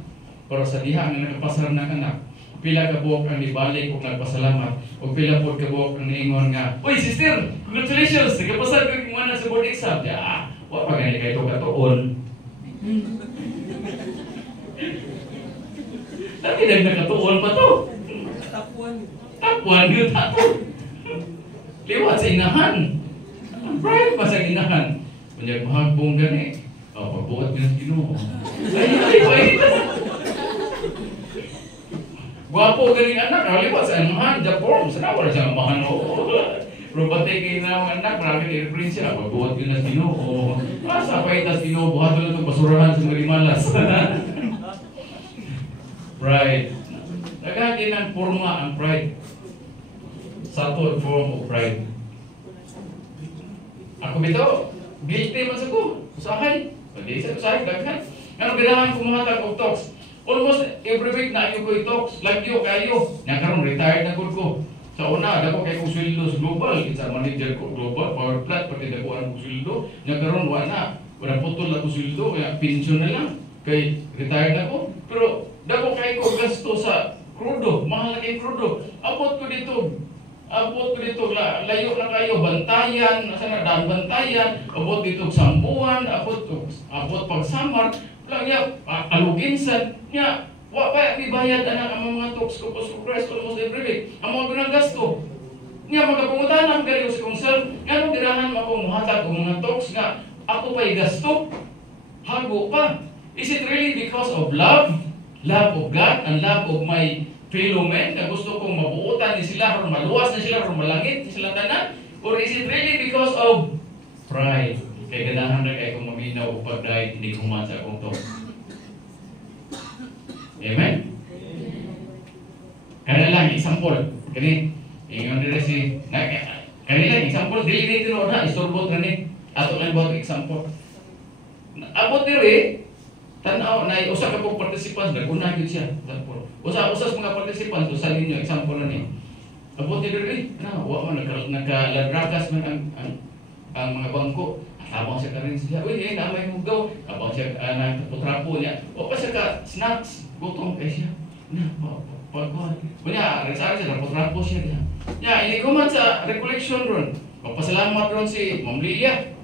Pero sa diha nga nakapasar ng anak, pila ka buok ang ibalik ug nagpasalamat, ug pila pod ka buok ang niingon nga, "Oy sister, congratulations, nakapasar ka mo na sa board exam." Ya, wa pa gani kay to katuon. Tapi nakatuon pa to. Tapuan yun tato. Liwat sa inahan. Pride pa sa inahan. Kunyag mahagbong gani. Pagbuhat niya sa Ginoo. Ay. Gwapo galing anak. Liwat sa inahan. Japon. Sana wala siyang amahan. Pero batay kayo na anak. Marami kayo reference siya. Pagbuhat yun na sa Ginoo. Sa paitas Ginoo. Buhat na itong basurahan sa mga limalas. Pride. Nagagin ang forma ang pride. Satu form of pride. Ako bitaw, guilty man sa ko. Usahay. Pwede sa usahay, daghan. Ano ganahan ko mga tag-talks? Almost every week na ayo ko i-talks. Lagyo kayo. Nakaroon, retired na ko. Sa una, dako kay kong sweldo sa global. Isa manager ko global, power plant, pati dako ang sweldo. Nakaroon, wala. Wala putol na ko sweldo, kaya pension na lang. Kay retired na ko. Pero dako kay ko gasto sa krudo. Mahal na kay krudo. Abot ko dito, layo na kayo, bantayan, nasa na daan bantayan, abot dito sambuan, abot pagsamar, lang niya, kaluginsan, niya, wapa, ibayad na ang mga talks ko po sa Christ almost every week, ang mga ginagasto. Niya, magapungutan ang gari sa konsel, nga nung girahan mo akong muhatag ang mga talks nga, ako pa'y gasto, hago pa. Is it really because of love of God, and love of my fellow men, na gusto kong mabuutan ni sila, or maluwas na sila, or malangit ni sila tanan? Or is it really because of pride? Kaya ganahan na kayo kung maminaw o pag-pride, hindi kumansa akong to. Amen? Kaya lang, example. Kani, ingon nila si, kaya lang, example, dili dito na, istorbot na ni, ato lang ba example. Abot diri, tanaw na usa ka pong participants naguna gyud siya. Usa mga participants usa ninyo example na ni. Abot diri na wa man nagaladrakas man ang mga bangko. Tabang siya karin siya. Uy, na may hugaw. Tabang siya nagputrapo niya. O pa siya ka snacks, gutom kay siya. Na pagkuhan. Kunya, resari siya nagputrapo siya. Ya, ini ko man sa recollection ron. Pasalamat ron si Ma'am Lia.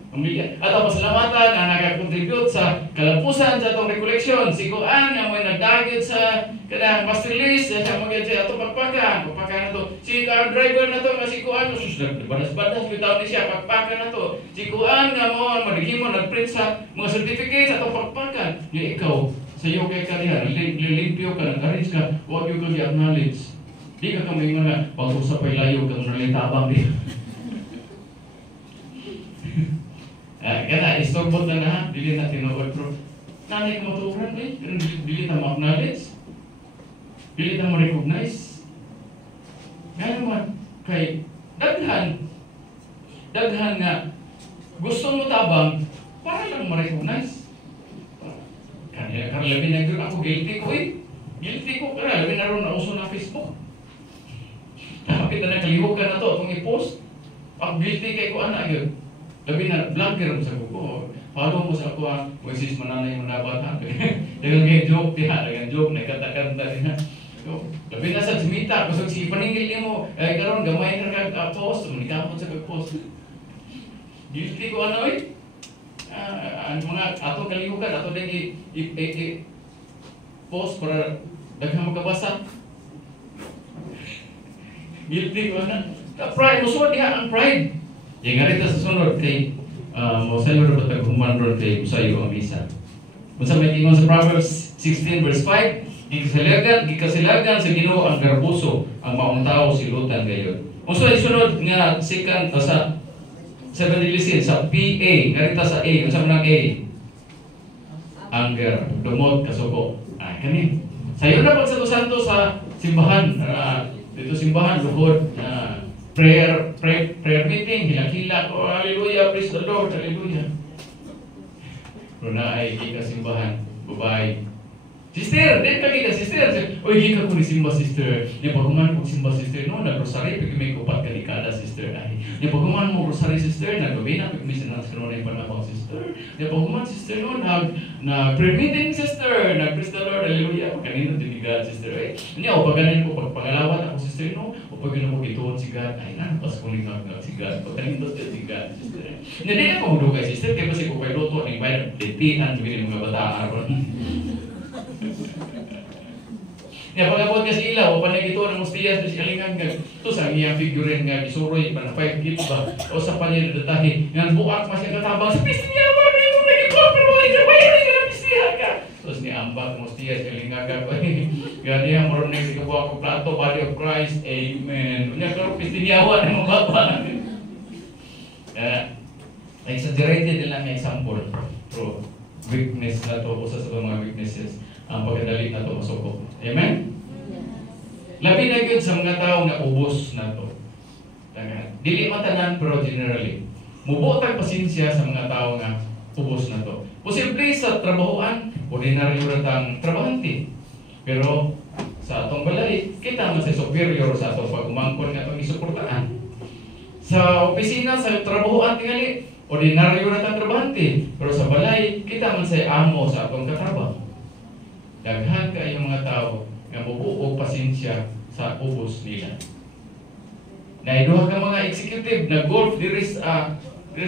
At pasalamatan na nag-contribute sa kalapusan sa itong recollection. Si Kuan nga mo nagdagit sa kanang master list sa mga sa ato pagpakan na to. Si car driver na to nga si Kuan badas-badas yung taon ni siya pagpakan na to. Si Kuan nga mo maghimo nag-print sa mga certificates sa itong pagpakan. Nga ikaw sa iyo kay kariya lilimpyo ka nag-arrange ka huwag yung kang i-acknowledge. Di ka kami nga pag-usap ay layo kang nalitabang di. Kaya istorbot na na, dili na tinuod bro. Nanay ko maturan eh, dili na ma-acknowledge, dili na ma-recognize. Nga naman, kay daghan nga gusto mo tabang para lang ma-recognize. Kaya labi na yun ako, guilty ko eh. Guilty ko, kaya labi na ron na uso na Facebook. Kapit na nakalihukan na to, itong i-post. Pag guilty kay ko anak yun. Labi na, vlogger mo sa kuko. Follow mo sa ako, Moises Mananay Manabat. Dagang kay joke, dagang joke, nagkata-kanta din ha. Labi na sa Jimita, kusog si paningil niya mo, karon gamay na kag-post, manikamot sa kag-post. Guilty ko ano eh. Ang mga atong kalihukan, ato din i-post para daghang magkabasa. Guilty ko na. Pride, musuot niya ang pride. Yang nga rito sa sunod kay Moselo na batag human ron kay usayo ang misa. Kung sa may ingon sa Proverbs 16 verse 5, gikasilagan sa Ginoo ang garbuso, ang maong tao silutan gayon. Kung sa isunod nga second sa 7 listen sa PA, nga rito sa A, kung sa manang A, anger, dumot, kasuko. Kani. Sayo na pag sa Santo sa simbahan, dito simbahan, lukod, prayer meeting, hilak-hilak, oh hallelujah, praise the Lord, hallelujah. Pero na ay ikasimbahan, babae, Sister, din ka kita, sister. Oy, gika ko ni simba, sister. Niya pagkuman ko simba, sister, no? Nag-rosary, pag may kupat ka likada, sister. Ay, niya pagkuman mo rosary, sister, nag-gabi na, pag may sinang na yung panabang, sister. Niya pagkuman, sister, no? Nag-prayer meeting, sister. Nag-praise the Lord, hallelujah. Kanino dinigan, sister. Ay, niya, o paganin ko, pagpangalawat ako, sister, no? O pag yun mo gituon si God, ay, pas ko lingag si God. Pag kanino si God, sister. Niya, di na ko magdugay, sister, kaya kasi ko kayo luto, ang bayad, titian, sabihin ng mga bataan. Ya pagabot nga si ilaw, o panay ito ng mustiyas na si Alingan nga, ito sa iyang figurin nga, isuroy pa na 5 gift ba, o sa panay na datahi, nga buak pa siya katabang, sa piste niya ba, may mo nagikot, pero wala ka, bayan ka na pistihan ka. Tapos ni ambak mustiyas, Alingan ka, gani ang marunong si kabuha ko plato, body of Christ, amen. Unya klaro piste niya wa ng mga baba. Exaggerated lang ang example, pero weakness na to, usa sa mga weaknesses, ang pagkadali na to masukop. Amen? Labi na yun sa mga tao na ubos na to. Dili matanan pero generally. Mubotang pasensya sa mga tao nga ubos na to. Posible sa trabahoan, ordinaryo ratang trabahante. Pero sa atong balay, kita man sa superior sa atong pag-umangkon nga itong isuportaan. Sa opisina, sa trabahoan tingali, ordinaryo ratang trabahante. Pero sa balay, kita man sa amo sa atong katrabaho. Daghan kayong mga tao nga mubuog pasensya sa ubos nila. Naiduha ka mga executive na golf diris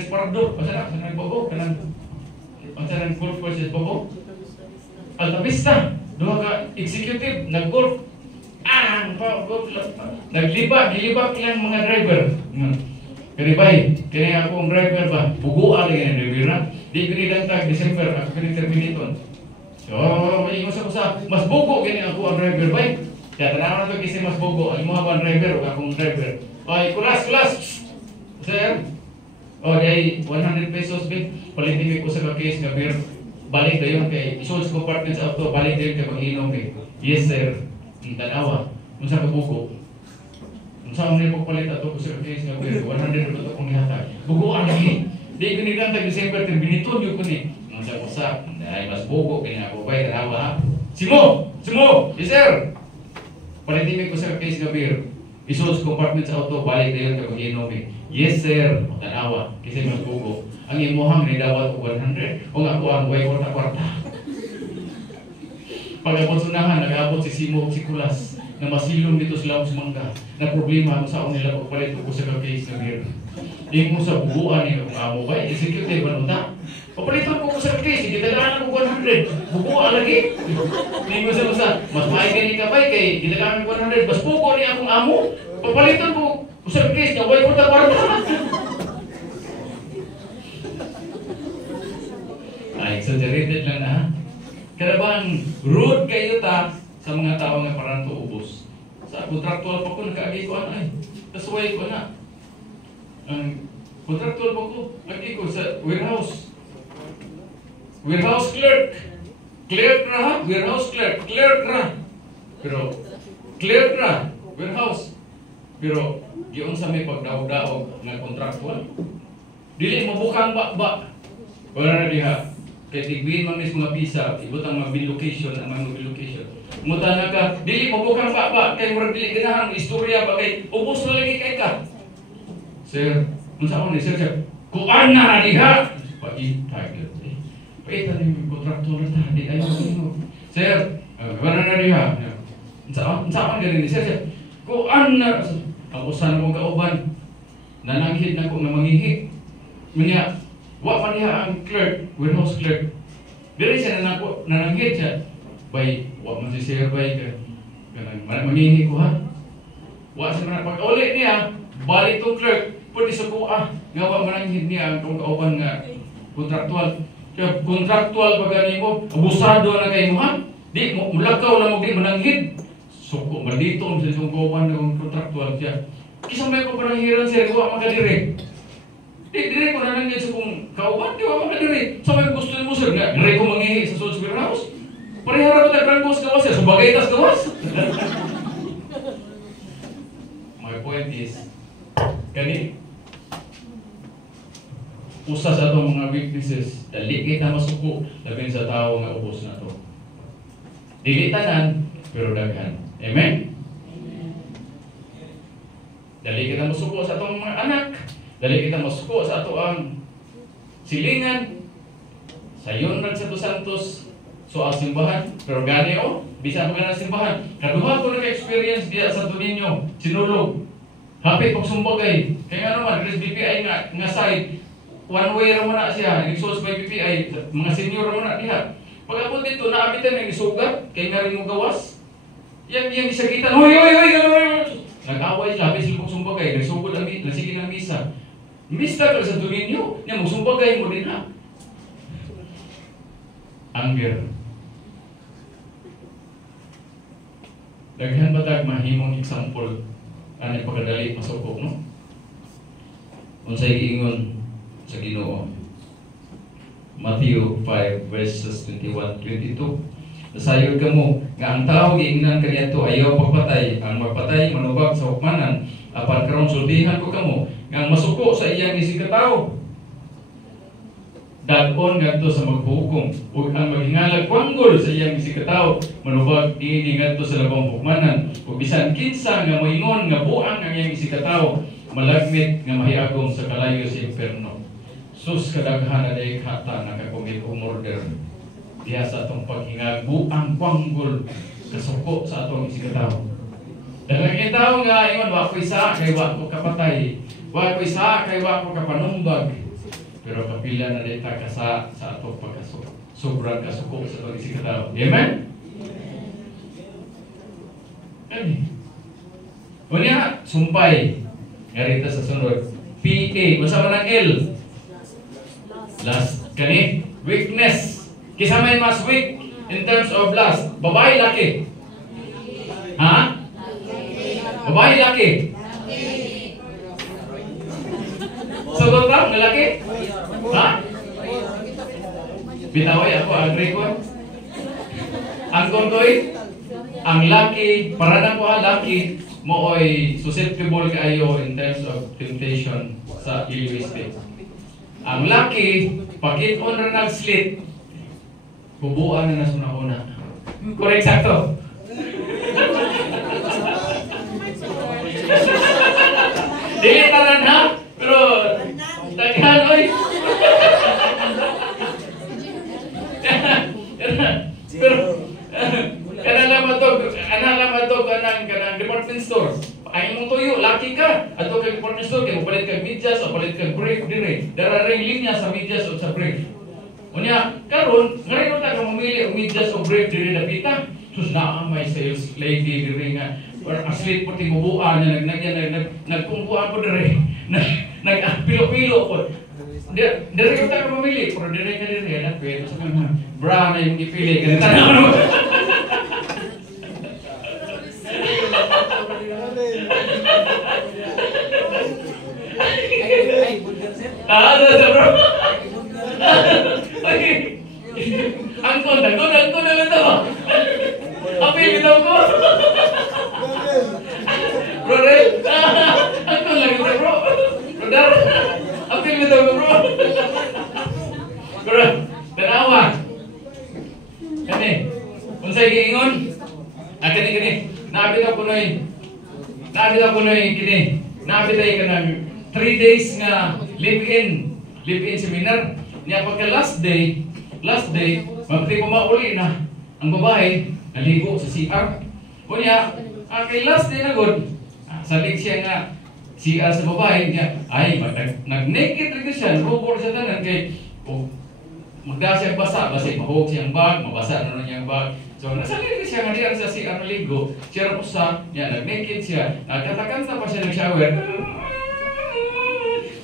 Pardo. Masarap sa nagbogo kanang masarap golf versus bogo. Altavista, duha ka executive na golf gilibak ilang mga driver. Kani bay, kani akong driver ba? Buguan lang yung driver. Di ganidang tag December ako kani terminaton. So, may usa-usa, mas bugo gani ako ang driver bay. Kaya tanaw na to kasi mas bugo, ang mga ang driver o akong driver. Oy, kulas. Sir. O, day 100 pesos bin. Palitin ko sa case nga beer. Balik dayon kay isul's compartment sa auto, balik dayon kay pag-inom kay. Yes, sir. Tanawa. Unsa ka bugo? Unsa man ni pagpalit ato ko sa case nga beer? 100 to kung gihatag. Bugoan lagi. Di gani lang tag December terminaton yo kuni. Unsa ay mas bugo kaya ako bay tanawa ha. Simo, yes sir. Palitin ko sa case nga beer. Isul's compartment sa auto, balik dayon kay pag-inom kay. Yes sir, tanawa kasi mas bugo. Ang imuhang nidawat og 100 o nga ko ang way kwarta. Pagabot sunahan nag-abot si Simo si Kulas na masilong dito sa Laos Mangga na problema kung saan nila pagpalit ko sa case na beer. Di mo sa buguan ni amo bay executive banunta. Papalitan ko sa case, gidaghan ko 100. Buguan lagi. Di mo sa mas may gani ka bay kay gidaghan ko 100 bas bugo ni akong amo. Papalitan ko sa case nga way kwarta. Ay, exaggerated lang na ha. Kada bang rude kayo ta sa mga tao nga parang tuubos. Sa contractual pa ko nakaagi ko ay. Tasway ko na. Ang contractual pa ko agi ko sa warehouse. Warehouse clerk. Clerk na ha? Warehouse clerk. Clerk na. Pero clerk na. Warehouse. Pero giyon sa may pagdaog-daog nga contractual. Dili mabukang ba. Wala na diha. Kaya tigbihin man mis mga pisa, ibutang mga bill location, ang mga bill location. Muta na ka, dili mabukang ba, kay murag dili ganahan, istorya ba, kay ubos na lagi kay ka. Sir, unsa ako ni sir, kuan na diha. Paitag yun. Paitag yung kontraktor na ta, di ayaw mo. Sir, wala na diha. Unsa ako ganin ni sir, kuan na. Ang usan akong kauban, nananghid na kong namangihi. Munya, wa man niya ang clerk, warehouse clerk. Dili siya nananghid siya. Bay, wa man si sir bay ka. Kanang mangingi ko ha. Wa siya man pag-uli niya, balik tong clerk, pwede sa kuha. Nga wa mananghid niya ang kauban nga kontraktual. Kaya kontraktual pagani mo, abusado na kay mo ha. Di mo mulakaw lang mo di mananghid. Suko maldito sa isang kauban ng kontraktual siya. Kisa may ko pananghiran sir, wa makadiri. Dire ko na nangyay sa kong kauban, di ba makadiri? Sa may gusto mo sir, nga, dire ko mangihi sa Souls Warehouse. Parihara ko tayo bus gawas sir, subagay tas gawas. My point is, kani, usa sa itong mga weaknesses, dali kita masuko, labi sa tao nga ubos na to. Dili tanan, pero daghan. Amen? Dali kita masuko sa atong mga anak. Dali kita masuko sa ato ang silingan. Sayon sa to santos. So ang simbahan, pero gani o, bisa mo na simbahan. Kaduha ko nag-experience diya sa Tuninyo, sinulog. Hapit pag sumbagay. Kaya nga naman, Chris BPI nga side, one way raman na siya, nag-source by BPI, mga senior raman na diha. Pag abot dito, naabitan ng isugat, kaya nga rin mo gawas. Yang isagitan, hoy! Nag-away siya, habis sila sumbagay, nagsugod ang sige ng misa. Mista ka sa Tuninyo, niya magsumbagay mo din ha. Anger. Daghan batag mahimong example ani pagdali masuko no. Unsay giingon sa Ginoo. Matthew 5 verses 21-22. Nasayod kamo nga ang tao giingnan kaniadto ayaw pagpatay, ang magpatay manubag sa hukmanan, apan karon sultihan ko kamo nga ang masuko sa iyang isig ka tawo dagon ngadto sa maghukom ug ang maghingalag kwanggol sa iyang isig ka tawo manubag ini ngadto sa labang hukmanan ug bisan kinsa nga moingon nga buang ang iyang isig ka tawo malagmit nga mahiagom sa kalayo sa impierno. Sus kadaghan na day kata nakakomit o murder diha sa atong paghingag buang kwanggol kasuko sa atong isig ka tawo. Daghang tawo nga ingon wa ko isa kay wa ko kapatay, wa ko isa kay wa ko kapanumbag. Pero kapila na dita ka sa atong pagkasuko. Sobrang kasuko sa atong isig ka tawo. Amen? Amen. Unya, sumpay. Ngarita sa sunod. PA. Masama ng L. Last. Kani? Weakness. Kisa may mas weak in terms of lust. Babae, laki. Ha? Babae, laki. Sagot lang, lalaki? Ha? Bitaway ako, agree ko. Ang kontoy, ang laki, para na ko laki, mo ay susceptible kayo in terms of temptation sa illicit. Ang laki, pagit on na nag-slit, bubuan na nasuna-una. Correct, sakto? Dili tanan ha? Pero, daghan, oy! Pero, kanala matog, kanang department store. Ay mong tuyo, laki ka. Ato kay department store, kaya palit kag medyas o palit kag brief dire. Dara ring linya sa medyas o sa brief. Unya, karon, ngayon ta ka mamili og medyas o brief dire dapita. Sus naa may sales lady dire nga. Or aslit po tibubuan niya, nagkumpuan po dire. Nag-pilo-pilo po. Dire ko ta ka mamili, pero dire ka dire. Anak ko, ito sa mga bra na yung ipili. Ganito na ano. Bro. Angkon na ito. Apil bitaw ko. Bro, angkon lang ito, bro. Brother, apil bitaw ko, bro. Bro, tanawa. Kani, unsay giingon? Kani. Nabitaw ko noy kini. Nabitay ka ng 3 days nga live-in seminar. Niya pagka last day, magpati ko mauli na ang babae naligo sa CR. Kunya, kay last day na good, salig siya nga CR sa babae niya, ay nag-naked rin siya, rubor siya tanan kay magda siya basa, mahog siyang bag, mabasa na niyang bag. So nasalig siya nga diyan sa CR naligo, siya rapusa, niya nag-naked siya, nagkatakanta pa siya ng shower.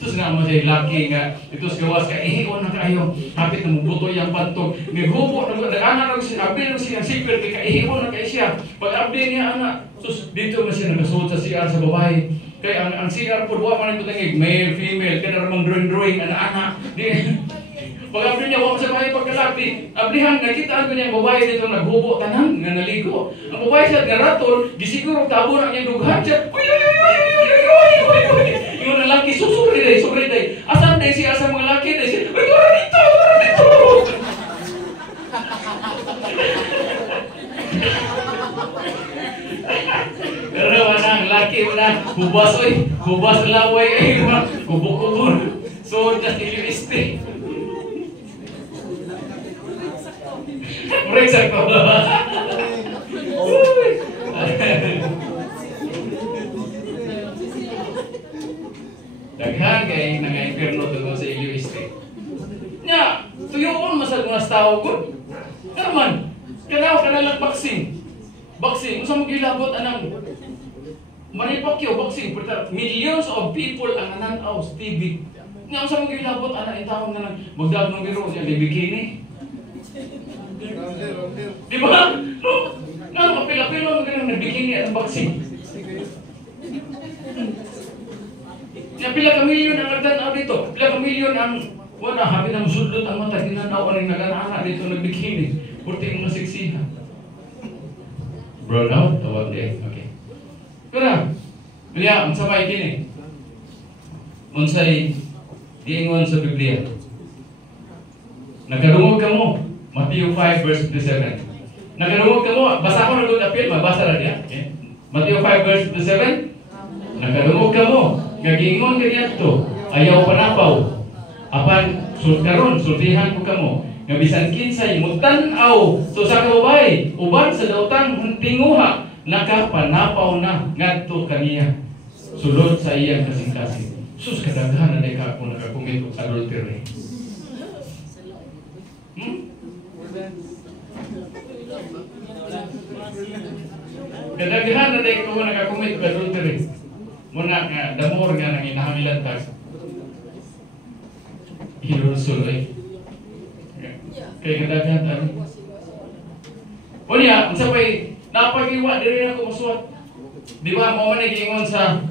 Terus nga mo siya laki nga, ito sa gawas ka, ihiwan na kayo, kapit na mubuto yung pantog. May hubo, nag-anak na siya, abdi na siya, sipir, kaya ihiwan na kayo siya. Pag abdi niya, anak, sus, dito mo siya nagasuot sa CR sa babae. Kaya ang CR po, duwa man ito tangig, male, female, kaya naman drawing, anak-anak. Pag abdi niya, wala sa bahay pagkalaki, ablihan, nakitaan ko niya ang babae dito, naghubo, tanang, nga naligo. Ang babae siya, garatol, gisiguro, tabo na niyang dughan siya, yung lalaki, susuri day. Asan day siya sa mga laki day siya? Ay, dito! kayo na hubas oy, hubas laway ay kubo-kubo. So just iliste. Correct sir ko. Daghan kay nanga-imperno tungkol sa iliste. Nya, tuyoon masag mga tao ko. Naman, kanalang boxing. Boxing, unsa mo gilabot anang Manipakyo boxing, millions of people ang nananaw sa TV. Nga unsa mo gilabot ana itawon nga magdag ng biro siya bikini. Di ba? No, nga kapila-pila mo ganun na bikini ang boxing. Ya pila ka milyon ang nagtanaw dito. Pila ka milyon ang wala habi nang sudlot ang mata ginanaw ang nagana dito nagbikini. Purti mga siksiha. Bro now, tawag din. Okay. Kaya, kaya ang sabay kini. Unsay giingon sa Biblia. Nagadungog ka mo. Matthew 5 verse 27. Nagadungog ka mo. Basa ko nagod apil, mabasa ra diya. Okay. Matthew 5 verse 27. Nagadungog ka mo. Gagingon ka diyadto. Ayaw panapaw. Apan karon sultihan ko kamo. Nga bisan kinsay mo tan-aw so sa kababay uban sa daotang tinguha nakapanapaw na ngadto kaniya sulod sa iyang kasing-kasing. Sus kadaghan na ka kung nakakumit og adultery. Kadaghan na ka kung nakakumit og adultery. Muna nga damor nga nang inahamilan ta. Hinusuloy. Kaya kadaghan tayo. O niya, unsa pa'y napagiwa diri ako masuwat. Di ba, mo man giingon sa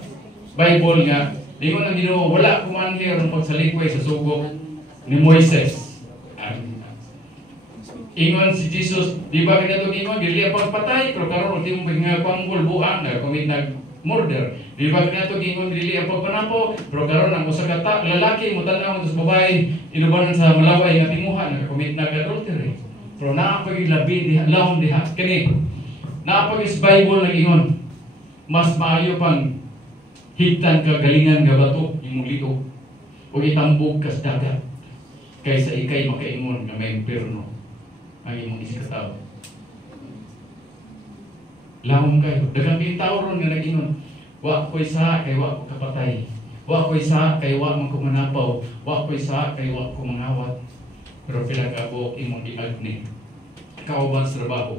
Bible nga, ingon ang Ginoo, wala kumanhir ang pagsalikway sa sugo ni Moises. Ingon si Jesus, di ba kanya ito ingon, dili ang pagpatay, pero karon di mo nga panggol buang na kumit nag murder. Di ba kanya ito ingon, dili ang pagpanapo, pero karon ang usa ka lalaki mo tan-aw sa babae inubanan sa malaway nga tinguha nagakumit nag adultery. Pero naapag labi diha laom diha kini. Naapag is Bible nagingon, mas maayo pang higtan ka galingan nga bato imong liog o itambog kas dagat kaysa ikay makaingon nga may impierno ang imong isikataw. Laom kayo. Daghang bitaw ron nga nagingon, wa ko'y sa kay wa ko kapatay. Wa ko'y sa kay wa man ko manapaw. Wa ko'y sa kay wa ko mangawat. Pero pila ka po imong giagni. Kauban sa trabaho.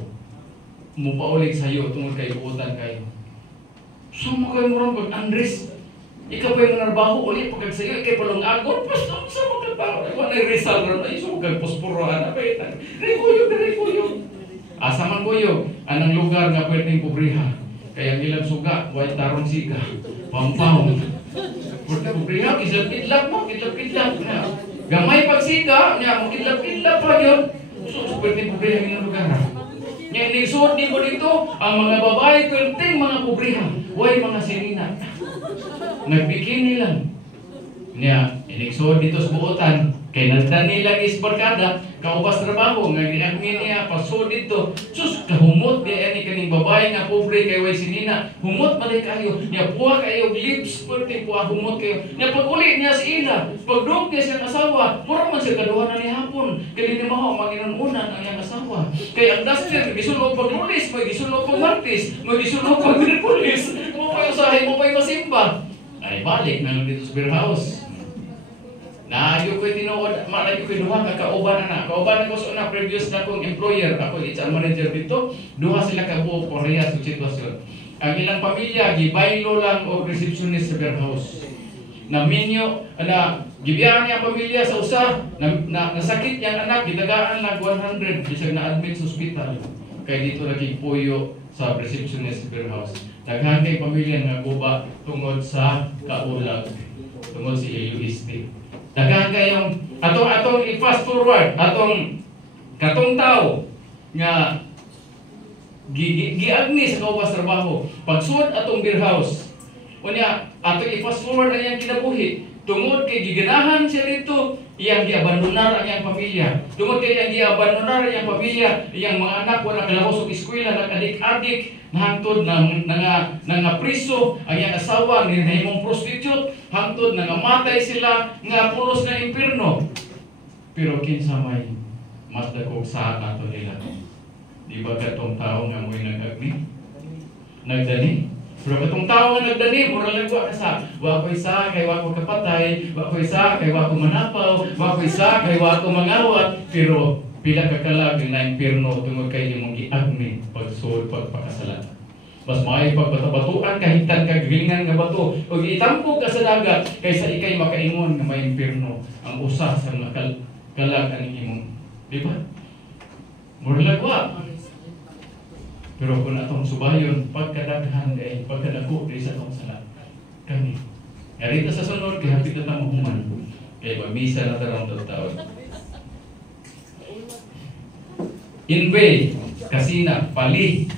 Mupaulig sa iyo tungod kay buotan kayo. So mo kayo mo pag Andres, ikaw pa yung narbaho ulit pagkag sa iyo, ikay palong agor, pastor sa mga tao. Wa na result ron ay so kag posporohan na paitan. Rekuyo. Asa man kuyo, anang lugar nga pwedeng pobriha. Kaya ilang suga, white tarong siga, pampang. Pwede pobriha, kislap-kitlap mo, kitlap-kitlap na. Gamay pagsiga, niya mo kitlap-kitlap pa yun. So, pwede pobriha ng lugar. Nga inisod din ko dito, ang mga babae, pwedeng mga pobriha. Huwag mga sinina. Nagbikini lang. Niya, inisod dito sa buotan. Kaya nandan nila is barkada, kaubas trabaho, nga ginagmin niya, paso dito. Sus, kahumot niya ni kaning babae nga pobre kay way sinina. Humot malay kayo, niya puwa kayo, lips, pwede puwa humot kayo. Niya pag-uli niya sa ila, pag-dog niya siyang asawa, mura man siya kaduhan na ni hapon. Kaya hindi maho, maginununan ang iyang asawa. Kaya ang duster, gisulog pag-lulis, may gisulog pag-martis, may gisulog pag-merkulis. Mo pa yung sahay, mo pa yung masimba. Ay, balik na lang dito sa beer house. Naayo ko'y tinuod, malayo ko'y duha ka kauban na. Kauban ko sa una previous na kong employer, ako HR manager dito, duha sila ka buo Korea sa sitwasyon. Ang ilang pamilya gibaylo lang o receptionist sa warehouse. Na minyo na gibiyahan niya pamilya sa usa na nasakit yang anak gitagaan lang 100 bisag na admit sa ospital. Kay dito lagi puyo sa receptionist sa warehouse. Daghan kay pamilya nga guba tungod sa kaulag, tungod sa UST. Daghang kayong atong i-fast forward atong katong tao nga giagni sa kaupas trabaho pagsud atong beer house unya atong i-fast forward ang iyang kinabuhi tungod kay giganahan siya dito iyang giabandonar ang iyang pamilya. Tungod kay iyang giabandonar ang iyang pamilya, iyang mga anak wala kalahos og eskwela, nag-adik-adik, hangtod nga priso, ang iyang asawa ni nahimong prostitute, hangtod nga matay sila nga pulos na impierno. Pero kinsa may mas dako sa ato nila. Di ba katong tao nga mo'y nag-agni? Nagdani? Pero katong tao nga nagdani, mura lang ka sa wa ko isa kay wa ko kapatay, wa ko isa kay wa ko manapaw, wa ko isa kay wa ko mangawat, pero pila ka kalag na impierno tungod kay imong giagni pagsuod pagpakasala. Mas maay pagbata-batuan kahitan ka gilingan nga bato ug itampo ka sa dagat kaysa ikay makaingon nga may impierno ang usa sa mga kalag aning imong, di ba? Mura lang wa. Pero kung atong subayon, pagkadaghan kay pagkadako kay sa atong sala. Kani. Yarita sa sunod, kay hapit na tamo human. Kay misa na tarong taon. Inway, kasina, pali,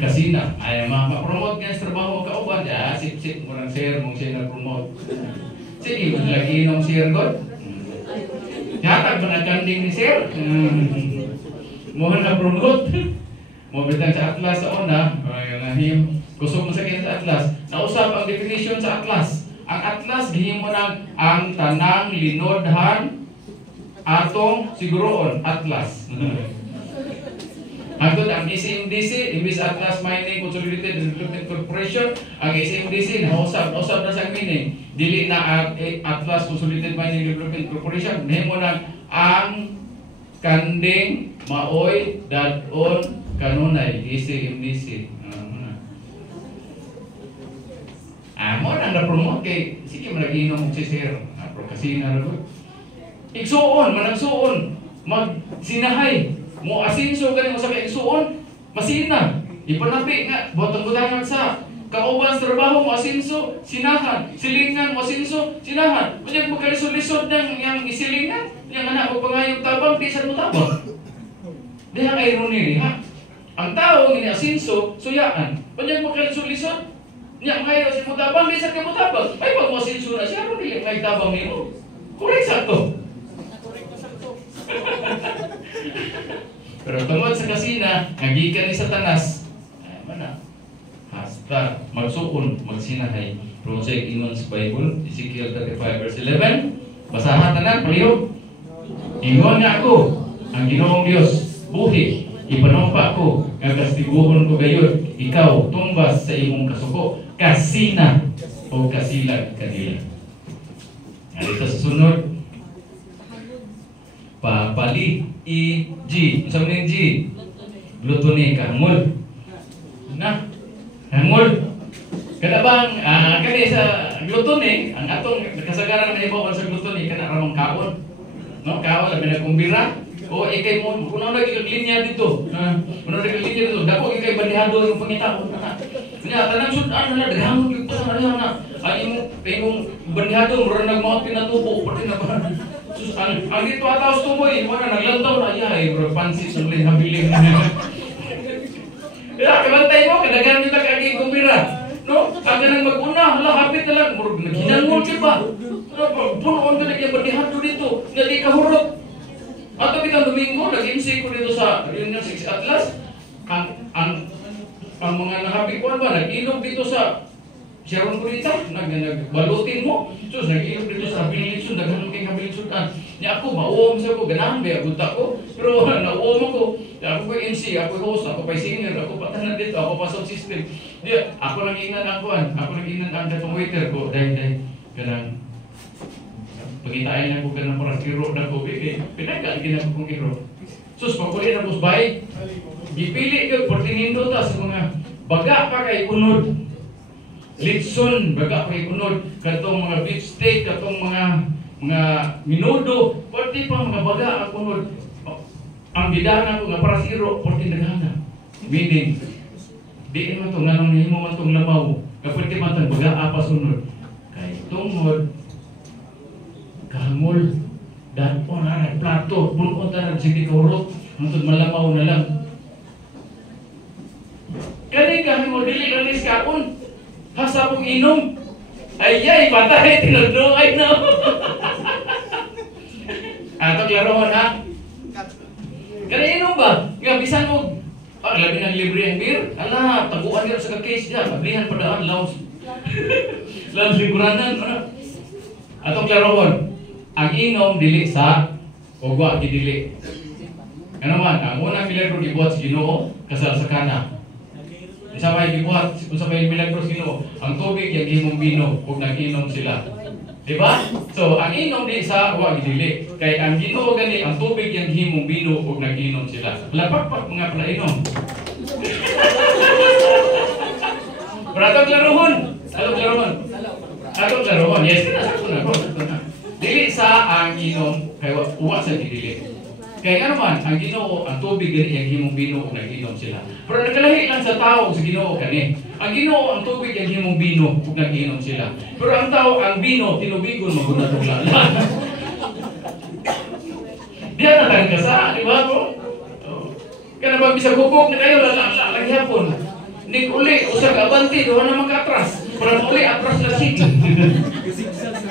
kasina. Ay, ma-promote nga sa trabaho ka uban. Sip-sip mo ng share mong siya na-promote. Sige, lagi nung share God. Hatag mo na kanding ni share. Mo na-promote. Mo bitang sa atlas sa una, kusog mo sa kanya sa atlas. Nausap ang definition sa atlas. Ang atlas gihimo nang ang tanang linodhan atong siguroon atlas. Hangtod ang ECMDC, imbis Atlas Mining Consolidated Development Corporation, ang ECMDC nausap na sa meaning. Dili na Atlas Consolidated Mining Development Corporation, nahimo nang ang kanding maoy dadon kanunay ECMDC. Mo nang na-promote kay sige malaginom si sir. Kasina ra ko. Igsuon, managsuon, magsinahay. Mo asinso ganing usa ka igsuon, masina. Ipanapi nga botong-butangan sa kauban sa trabaho mo asinso, sinahan, silingan mo asinso, sinahan. Kunya magkalisod-lisod nang yang isilingan, yang anak mo pangayong tabang bisan mo tabang. Diha kay irony ha. Ang tao nga asinso, suyaan. Kunya magkalisod-lisod, nya ngayo si mutabang bisan ka mutabang. Ay pag mo asinso na siya, ro dili may tabang nimo. Correct sakto. Pero tungod sa kasina, nagikan ni Satanas, ay mana, hasta magsuon, magsinahay. Pero sa ingon sa Bible, Ezekiel 35 verse 11, basahan tanan, palihog. Ingon nga ako, ang Ginoong Dios, buhi, ipanumpa ko, nga kastiguhon ko gayon, ikaw, tumbas sa imong kasuko, kasina o kasilag kanila. Nga dito sa sunod, papali G. Sa mga G, glutoni, kahangol. Na, kahangol. Kada bang, kani sa glutoni, ang atong kasagaran ng ibawan sa glutoni, kana ramang kaon. No, kaon, labi na kumbira. O, ikay mo, kunaw na linya dito. Kunaw na linya dito. Dako, ikay bandihado yung pangitaon. Kanya, tanang sudan na, dagamot yung pasang na. Ay mong bandihado, mura nagmawat pinatubo. Pati na ba? Ang dito ataos tumoy, wala naglantaw na ay bro pansit sa mulay habiling. Kaya kabantay mo, kadagan nila kaging kumbira. No? Ang ganang mag-una, hala hapit na lang, mura naghinangol ka ba? Punoon ka na kaya bandihado dito, nga di kahurot. At kapitang Domingo, nag-MC ko dito sa Reunion 6 Atlas. Ang mga nahapikuan ba, nag-inom dito sa Sharon Kurita, nagbalutin mo. So, nag-inom dito sa Habilinsun, naghanong kay Habilinsunan. Niya ako, mauom sa ko, ganahan ba, agunta ko. Pero nauom ako. Ako ko MC, ako host, ako pa singer, ako patanan dito, ako pa sound system. Diya, ako lang inan ang kuhan, ako lang inan ang datong waiter ko. Dahil, ganang, pagitain na ko ganang parang hero na ko, pinagkalagin ako kong hero. Sus, pagpuli na ko bay, gipili ko, portinindo ta sa mga baga pa kay unod. Litson, baga pa kay unod. Katong mga beef steak, katong mga minudo, pati pa mga baga ang unod. Ang bidana ko nga para zero, portinagana. Meaning, diin mo ito, nga nang nahimo man itong lamaw, kapag di man itong baga apas unod. Kay tungod, kahangol, dahil po na plato, bulkon ta na sige kaurot, nantod malamaw na lang. Kani kahangol, dili ranis kaon, hasa pong inom, ayay, patay, tinagdungay na. Ato klarohon ha. Kanino ba? Nga bisan og labi ng libre ang beer. Ala, taguan niyo sa case niya. Mablihan pa daan lounge. Lounge liguranan. Atong klarohon. Ang inom dili sa ugwa gidili. Ano man, ang unang milagro gibuhat sa Ginoo kasal sa kana. Unsa may gibuhat, unsa may milagro sa Ginoo? Ang tubig yang himong bino ug nag-inom sila. Diba? So, ang inom di sa wa gidili. Kay ang Ginoo gani ang tubig yang himong bino ug nag-inom sila. Lapakpak mga palainom. Pero atong klarohon. Atong klarohon. Yes, kinasakto na ko. Dili sa ang inom kay wa sa gidili. Kaya ano man, ang Ginoo, ang tubig gani ang himong bino ug nag-inom sila. Pero nagkalahi lang sa tao sa Ginoo kani. Ang Ginoo, ang tubig ang himong bino ug nag-inom sila. Pero ang tao, ang bino tinubigon magunatula. Diyan na lang kasa, di ba ko? Kana ba bisag hukok na kayo lagi hapon. Ning uli usag abanti do na makatras. Pero uli atras na sige.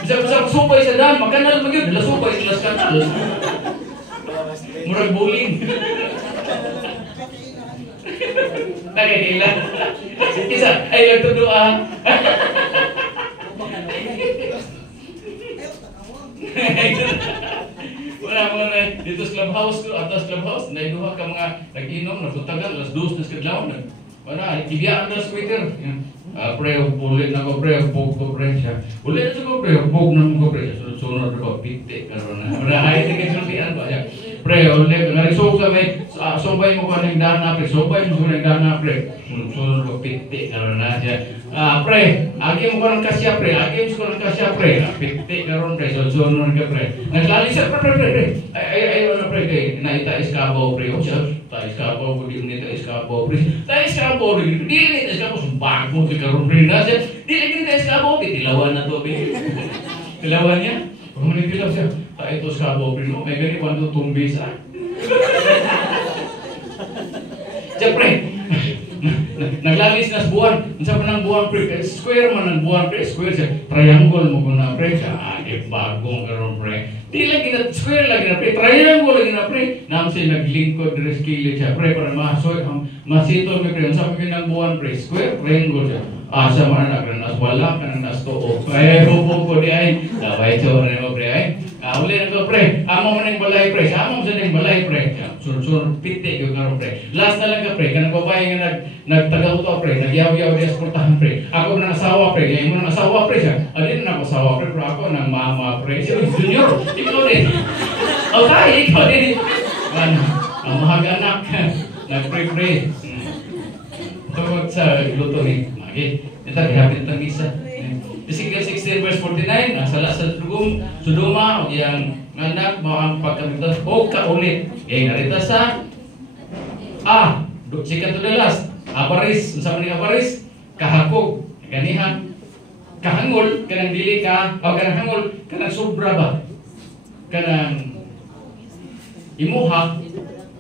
Bisag subay sa daan, makanal magyud la subay sa kanal. Murag bowling. Nagigila. Isa, ay nagtudua. Wala mo na dito sa clubhouse ko, atas clubhouse, naiduha ka mga nag-inom, nagpuntagan, alas 2 na sa kadlaw. Wala, ibiyaan na sa Twitter. Pre, ulit na ko, pre, bog ko, pre siya. Ulit na ko, pre, bog na ko, pre. Sunod ko, pitik, karoon na. Marahay, hindi kayo sultian ba? Pre, ulit, narisog sa may, sobay mo ka ng dana, pre, sobay mo ka ng dana, pre. Sunod ko, pitik, karoon na siya. Pre, agi mo ka ng kasya, pre, agi mo ka ng kasya, pre. Pitik, karoon, pre, sunod ka, pre. Naglali siya, pre. Ay, ano, pre, kay, naita iskabaw, pre. O siya, ta iskabaw, hindi nita iskabaw, pre. Ta iskabaw, hindi nita iskabaw, bago, karoon, pre, na siya. Hindi nita iskabaw, tilawan na to, pre. Tilawan niya. Pag manitilaw siya, ta ito iskabaw, pre, no? May gani, wando tumbi sa. Siya, pre. Naglalis na sa buwan. Unsa pa ng buwan, pre? Square man ang buwan, pre. Square siya. Triangle mo ko na, pre. Siya, bagong karon, pre. Di lagi na, square lagi na, pre. Triangle lagi na, pre. Naam siya naglingkod, reskilit siya, pre. Para masitol, pre. Unsa pa ng buwan, pre? Square, triangle siya. Asa man na, nas wala ka nang nas tuo. Ay, hubog ko di ay. Dabay siya, mo, pre, ay. Uli na ko, pre. Amo man ng balay, pre. Amo sa ng balay, pre. Sur pitik yung karon, pre. Last na lang ka, pre. Kanang babae nga nagtagaw to, pre. Nagyaw-yaw di esportahan, pre. Ako nang asawa, pre. Kaya mo nang asawa, pre siya. Adin na ako asawa, pre. Pero ako nang mama, pre. Siya, junior. Ikaw din. Okay, ikaw din. Ang mahag anak. Nag-pre-pre. Tungkol sa luto ni Magi. Ito, gihapit ng isa. Ezekiel 16 verse 49, nasala sa Sodoma, o iyang anak, ang pagkamitas, o kaulit. Iyang narita sa second to the last, abaris, sa maning abaris, kahakog, ganihan, kahangol, kanang dili ka, o kanang hangol, kanang sobra ba? Kanang imuha,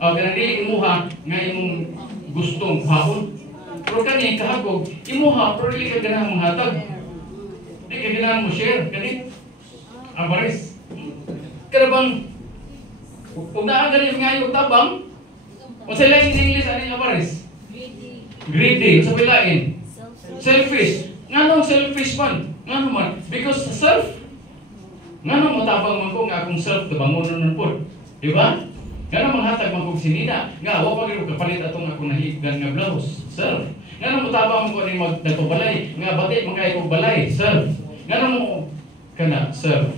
o kanang dili imuha, nga imong gustong hapon. Pero kani kahakog, imuha, pero dili ka ganang manghatag. Di ka kailangan mo share, ganit. Abaris. Karabang, kung naagal yung ngayon tabang, kung sa lain sa English, ano yung abaris? Greedy. Sa pilain? Selfish. Nga nung selfish man? Nga naman? Because sa self, nga nung matabang man ko nga akong self, tabangon nun po. Diba? Nga nung manghatag man kong sinina. Nga, wapag yung kapalit atong akong nahigan nga blouse. Self. Nga nung matabang ko rin nagpabalay. Nga bati, magkaya kong balay. Self. Nga nung kana, self.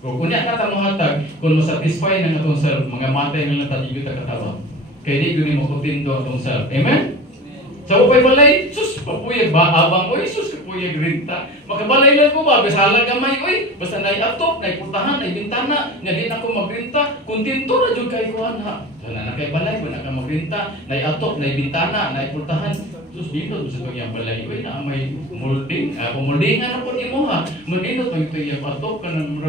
Kung kunya ka tanong hatag, kung masatisfy ng atong self, mga matay na lang tatigyo ta katabang. Kaya di yun mo kutindo atong self. Amen? Sa upay balay, sus, papuyag ba? Abang, oy, sus, kapuyag rinta. Makabalay lang ko ba? Basta gamay, oy. Basta nai-atop, nai-putahan, nai-bintana. Nga din ako magrinta. Kuntinto na dyan kayo ha. So na kay balay, wala ka magrinta. Nai-atop, nai-bintana, nai-putahan. Sus, dito, sa pagyang balay, oy, na may molding. Moldingan na po ni mo ha. Molding na ito yung atop ka ng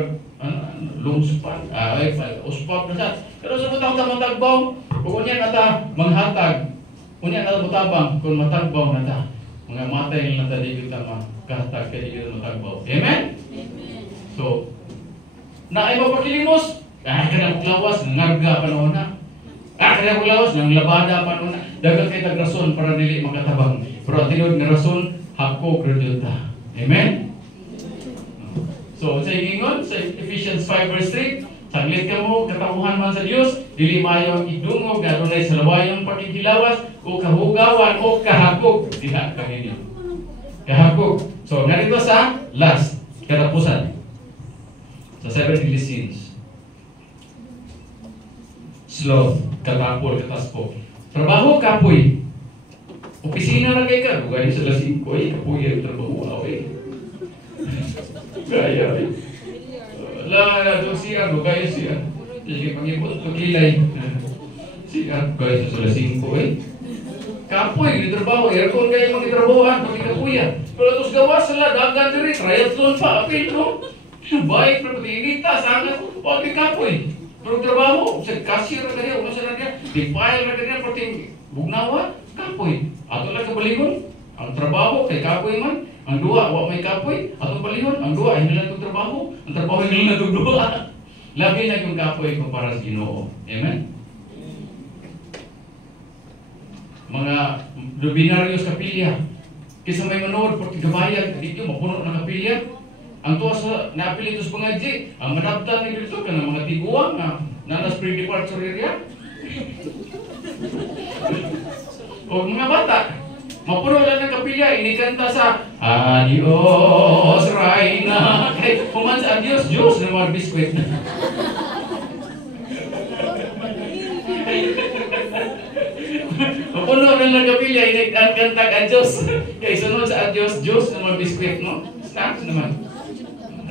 lungspan. Ay, uspat na siya. Pero sa putang matagbaw, kung niya nata manghatag, unya na butabang kung matagbaw na ta. Mga matay na ta di kita makahatag kay di kita matagbaw. Amen? Amen. So, naay mapakilimos, Kaya lawas, ngarga panahon na. Kaya lawas, ng labada panahon na. Dagat kay rason para dili makatabang. Pero tinod nga rason, hako kredita. Amen? So, sa ingon, sa Ephesians 5 verse 3, saglit ka mo, katauhan man sa Diyos, dili mayo ang idungog, adunay sa lawayang pagkikilawas, o kahugawan, o kahakog. Diha ka ninyo. Kahakog. So, narito sa last, katapusan. Sa 7 deadly sins. Sloth, katapol, kataspo. Trabaho, kapoy. Opisina na kay ka. Gaya sa lasing ko, kapoy ang trabaho, away. Gaya, doon siya, gaya siya. Sige, pag-ipot, pag-kilay. Siya, gaya sa lasing ko, kapoy, trabaho, aircon kayo mag-trabahoan, pag-ikapuya. Pero tos gawas sila, dagan diri, triathlon pa, apil, no? Baik, pero pag-inita, sangat, pag-ikapoy. Pero trabaho, sa cashier na kanya, una sa kanya, di-file na kanya, pati bugnawa, kapoy. Ato lang kabalingon, ang trabaho, kay kapoy man, ang duwa, wa may kapoy, atong balihon, ang duwa, hindi lang itong trabaho, ang trabaho hindi lang itong duwa. Labi na yung kapoy kumpara sa Ginoo. Amen? Mga luminaryos kapilya, kisa may manood, pati gabayan, dito, mapuno ng kapilya, ang tuwa sa napilitos pangadji, ang madaptan ni dito ka ng mga tiguang na nanas pre-departure area. O mga bata, mapuno lang ng kapilya, inikanta sa Adios, Raina. Kaya kuman sa Adios, Diyos na mga biskwit. Mapuno lang ng kapilya, inikanta ang Diyos. Kaya sunod sa Adios, Diyos na mga biskwit, no? Snacks naman.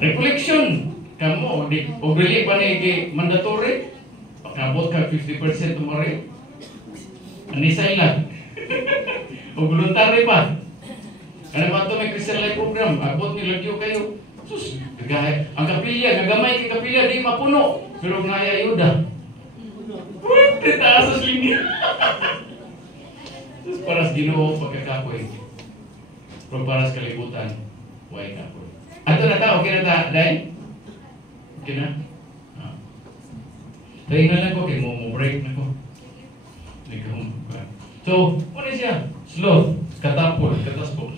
Reflection, kamo, o bili pa na mandatory, pakabot ka 50% tumari. Anisay lang. O voluntary pa. Ano ba ito may Christian Life Program? Abot ni lagyo kayo. Sus, ang kapilya, gagamay kay kapilya, di mapuno. Pero ngaya ayuda. Pwede taas sa linya. Sus, para sa Ginoo pagkakapoy. Pero para sa kalibutan, huwag kapoy. Ato na ta, okay na ta, Day? Okay na? Tayo na lang ko, kaya mo break na ko. So, ano siya? Sloth, katapol, kataspo.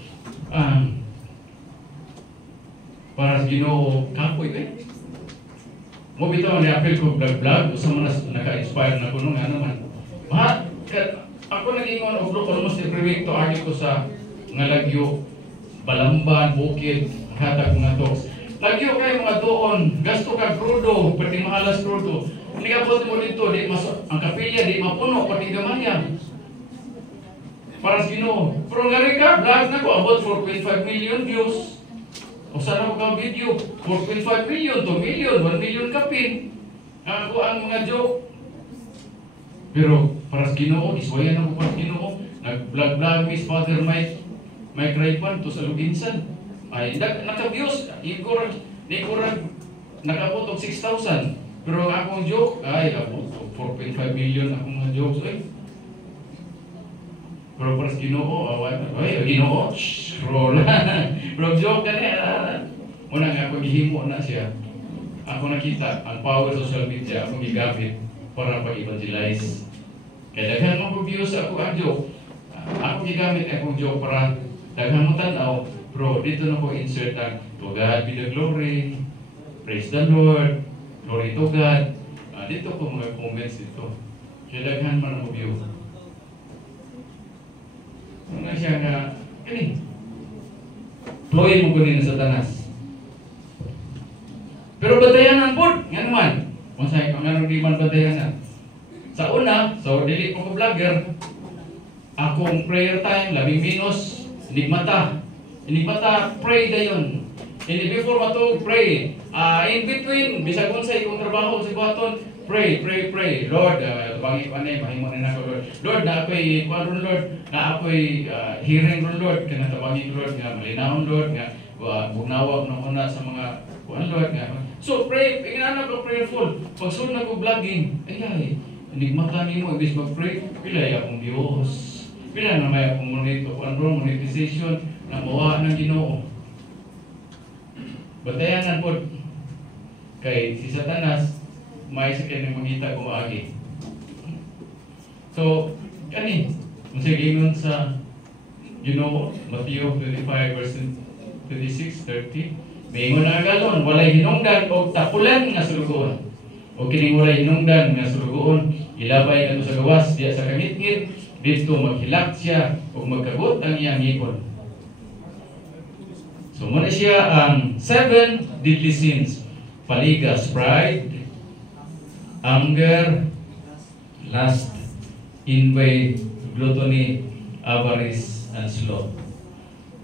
Para sa Ginoo, kapoy, mo bitaw ni apel ko vlog, usa man naka-inspire na ko nung ano man. Ako nag-ingon og almost every week to argue ko sa nga lagyo, Balamban, Bukid, hatag mga to. Lagyo kayo mga doon, gasto ka krudo, pati mahalas krudo. Hindi ka po mo dito, ang kapilya, di mapuno, pati gamaya. Para sa Ginoo. Pero nga rin ka, vlog na ko, about 4.5 million views. O sana ko ka video, 4.5 million, 2 million, 1 million kapin. Ako ang mga joke. Pero para sa Ginoo, iswayan ako para sa Ginoo. Nag-vlog-vlog, Miss Father Mike Raypan, to sa Luginsan. Ay, naka-views, ikurag, nakabot og 6,000. Pero ang akong joke, ay, 4.5 million akong mga jokes, Pero para sa Ginoo, Ginoo, roll. Pero joke ka niya, muna nga ako gihimo na siya. Ako nakita, ang power social media, akong gigamit para pag-evangelize. Kaya daghan mo views ako ang joke. Ako gigamit akong joke para daghan mo tanaw. Bro, dito na ko insert ang to God be the glory, praise the Lord, glory to God. Dito ko mga comments dito. Kaya daghan man ang view. Ano siya nga, ploy mo kunin sa Satanas. Pero batayanan po, nga naman. Kung sa'yo, kung ano di man batayanan. Sa una, so dili ko vlogger, akong prayer time, 11 minus, enigmata, pray dayon. And before matog, pray. In between, bisag kung sa ikong trabaho, sa baton, pray. Lord, bangi pa na, mahimo na ako, Lord. Lord, na ako'y, Lord, na ako'y hearing ron, Lord, kana tabangin, Lord, nga malinahon, Lord, nga bugnawag na una sa mga, Lord, nga. So, pray, inana ko prayerful. Pagsunod na ko vlogging, ay, enigmata nimo, ibig mag-pray, pilay akong Diyos. Pila na may akong monetization, na mawa ng Ginoo. Batayanan po, kay si Satanas, may sa kanya mangita ko agi. So, kani, masig ingon sa Matthew 25 verse 26, 30. Maingon na galon, walay hinungdan o tapulan nga sulugoon. O kining walay hinungdan nga sulugoon, ilabay nato sa gawas diya sa kangit-ngit, dito maghilak siya o magkabot ang iyang ngipon. So muna siya ang 7 deadly sins: paligas, pride, anger, lust, envy, gluttony, avarice, and sloth.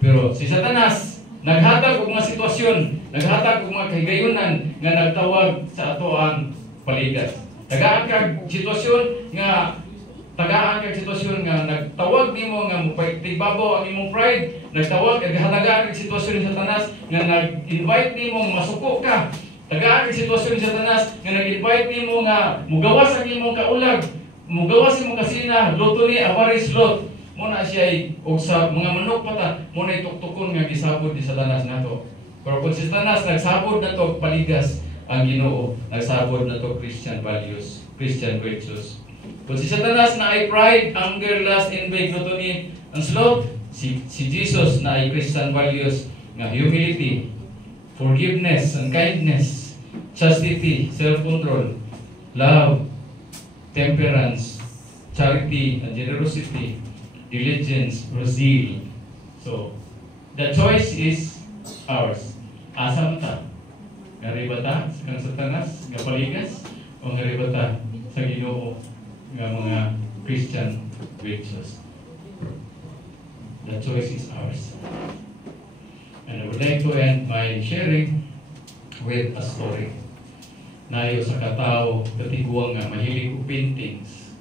Pero si Satanas naghatag og mga sitwasyon, naghatag og mga kahigayunan nga nagtawag sa ato ang paligas. Tagaan kag sitwasyon nga nagtawag nimo nga tigbabaw ang imong pride, nagtawag kag hatagaan kag sitwasyon ni Satanas nga nag-invite nimo masuko ka. Tagaan kag sitwasyon ni Satanas nga nag-invite nimo nga mugawas ang imong kaulag, mugawas imong kasina, gluttony, avarice, sloth. Muna siya og sa mga manok pata, muna tuktukon nga gisabod ni Satanas nato. Pero kung si Satanas nagsabod na to paligas, ang Ginoo nagsabod na to Christian values, Christian virtues. Kung si Satanas na ay pride, anger, lust, envy, gluttony, and sloth, si Jesus na ay Christian values nga humility, forgiveness and kindness, chastity, self-control, love, temperance, charity and generosity, diligence, or zeal. So, the choice is ours. Asa ta? Ngari ba ta sa Satanas, nga paligas, o ngari ba ta sa Ginoo nga mga Christian virtues? The choice is ours. And I would like to end my sharing with a story. Nayo sa katao, katiguang nga mahilig ko paintings.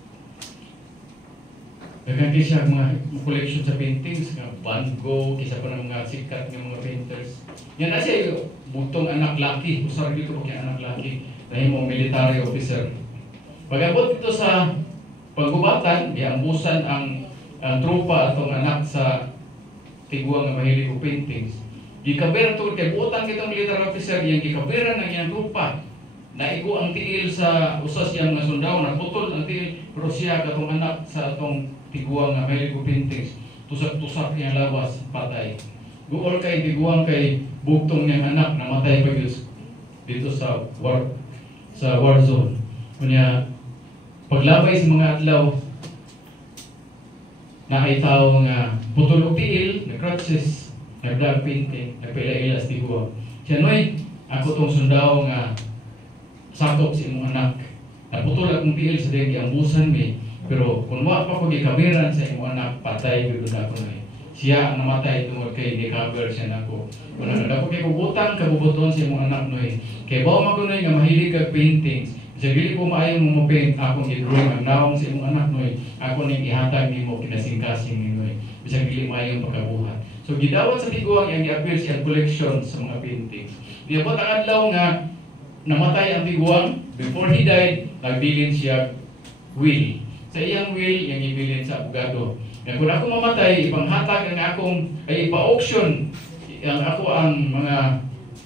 Nagkaki siya mga collection sa paintings, nga Van Gogh, kisa pa ng mga sikat ng mga painters. Yan na siya, butong anak laki, usar dito ko kaya anak laki, dahil mo military officer. Pag-abot dito sa paggubatan, iambusan ang tropa atong anak sa tiguang nga mahilig ko paintings. Gikabiran to kay butang kitang military officer, yung gikabiran ng iyang tropa. Naigo ang tiil sa usas yang mga sundao, naputol ang tiil, pero siya katong anak sa atong tiguang nga mahilig ko paintings, tusak-tusak niyang lawas, patay. Guol kay tiguang kay buktong niyang anak, namatay pa dito sa war zone. Kunya, paglabay sa mga adlaw, nakitaw nga putol og tiil, nag-crutches, nag-black painting, nagpila-ila sa tiguang. Siya, noy, ako tong sundao nga sakop si imong anak. Naputol akong tiil sa dili ambusan mi, pero kung wa pa ko gikabiran sa imong anak, patay gyud na ko na. Siya ang namatay tungod kay gikaber siya nako. Kung nagdako kay kubutang kabubuton sa imong anak noy. Kay bawo magunoy nga mahilig kag paintings. Sa dili ko maayo mo paint akong i-drawing ang nawong sa imong anak noy. Ako ning ihatag nimo kinasing-kasing ni noy. Bisag dili maayo pagkabuhat. So gidawat sa tiguang yang gi-appear siya collection sa mga paintings. Diabot ang adlaw nga namatay ang tiguang, before he died, nagbilin siya will. Sa iyang will, yung ibilin sa abogado. Kaya kung ako mamatay, ipanghatag ang akong, ay ipa-auction ang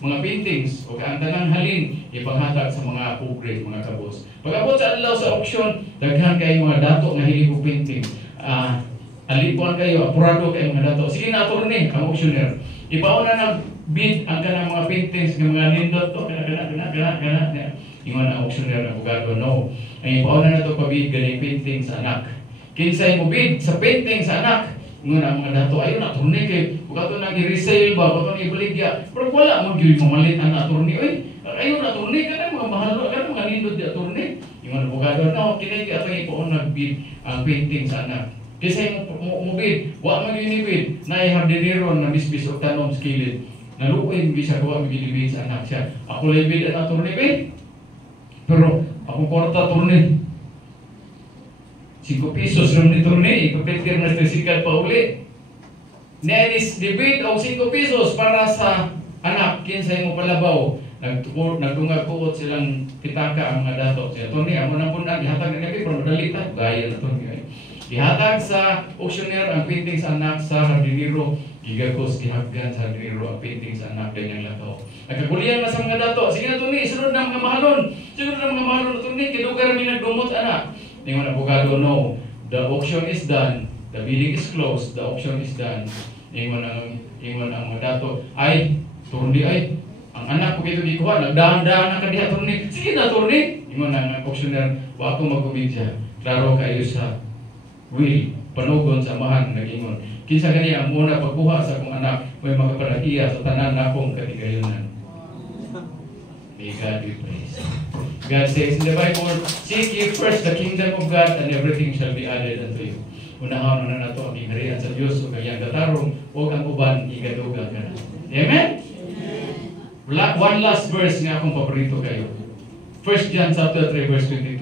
mga paintings o ang tanang halin, ipanghatag sa mga pobre, mga kabos. Pag-abot sa adlaw sa auction, daghan kayo mga dato nga hilig ko painting. Alipuan kayo, apurado kayo mga dato. Sige na, attorney, ang auctioneer. Ipauna na bid ang kanang mga paintings ng mga nindot to, kana. Ingon ang auctioneer na abogado, no. Ang ipauna na to pabid galing painting sa anak. Kinsay mo bid sa painting sa anak. Ingon ang mga dato, ayun na, attorney kay, bukato nang i-resale ba, bukato nang ibaligya. Pero wala, mag-gili mamalit ang attorney. Ayun na, attorney, kana mga mahalo, kana mga nindot di attorney. Ingon ang abogado, no, kinay atong ipauna bid ang painting sa anak. Kasi mo bid, wa man yun bid, na ihardinero na bisbis o tanom skillet. Naluoy bisa ko ang bid sa anak siya. Ako lang bid ang attorney bid. Pero ako kwarta attorney. 5 pesos ram ni attorney, ipapetir na sa sikat pa uli. Nenis debit og 5 pesos para sa anak kinsay mo palabaw. Nagdungag-tuot silang pitaka ang mga dato. Si attorney amo na pud ang ihatag na pero madali ta gaya attorney. Ihatag sa auctioneer ang painting sa anak sa hardinero, gigagos gihagdan sa hardinero ang painting sa anak ganyang lato. Nagkagulian na sa mga dato. Sige na to ni, sunod na mga mahalon. Sunod na mga mahalon turning kidugar mi nagdumot ana. Ningon abogado, no. The auction is done. The bidding is closed. The auction is done. Ingon ang mga dato, ay, turni ay, ang anak ko ito gikuha, nagdahan-dahan na kadiha turni. Sige na turni. Ingon ang auctioneer, wa ako magkumidya. Klaro kayo sa will, panugon sa amahan, nag-ingon. Kinsa gani ang muna pagkuha sa akong anak, may makapalakiya sa tanan na akong katigayonan. May God be praised. God says in the Bible, seek ye first the kingdom of God and everything shall be added unto you. Unahon na nato ang harian sa Dios ug kayang katarong ug ang uban igadugang kana. Amen. One last verse nga akong paborito kayo. 1 John chapter 3 verse 22.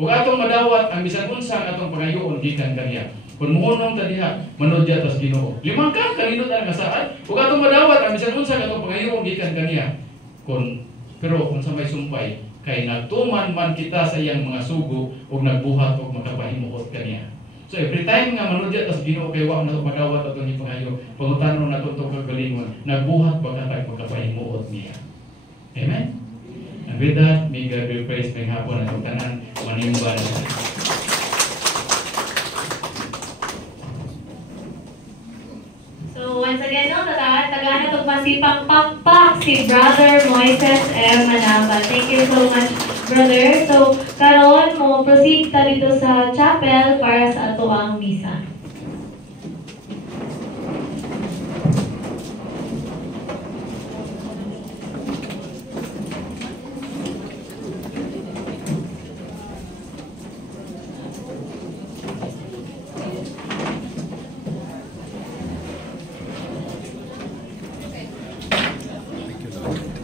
Ug atong madawat ang bisan unsa ang atong pangayoon gikan kaniya. Kung muhunong ta diha manudya tas Ginoo. Limang ka kaninot ang kasaan. Ug atong madawat ang bisan unsa ang atong pangayoon gikan kaniya. Pero kung sa may sumpay kay nagtuman man kita sa iyang mga sugo ug nagbuhat ug makapahimuot kaniya. So every time nga manudya tas Ginoo kay wa na madawat aton ni pangayo, pangutanon naton tong kagalingon, nagbuhat ba katag makapahimuot niya. Amen. And with that, may God be praised may hapon atong tanan manimba na. So once again, no, tagaan na masipang pakpak si Brother Moises M. Manamba. Thank you so much, brother. So karon mo proceed ta dito sa chapel para sa ato ang misa.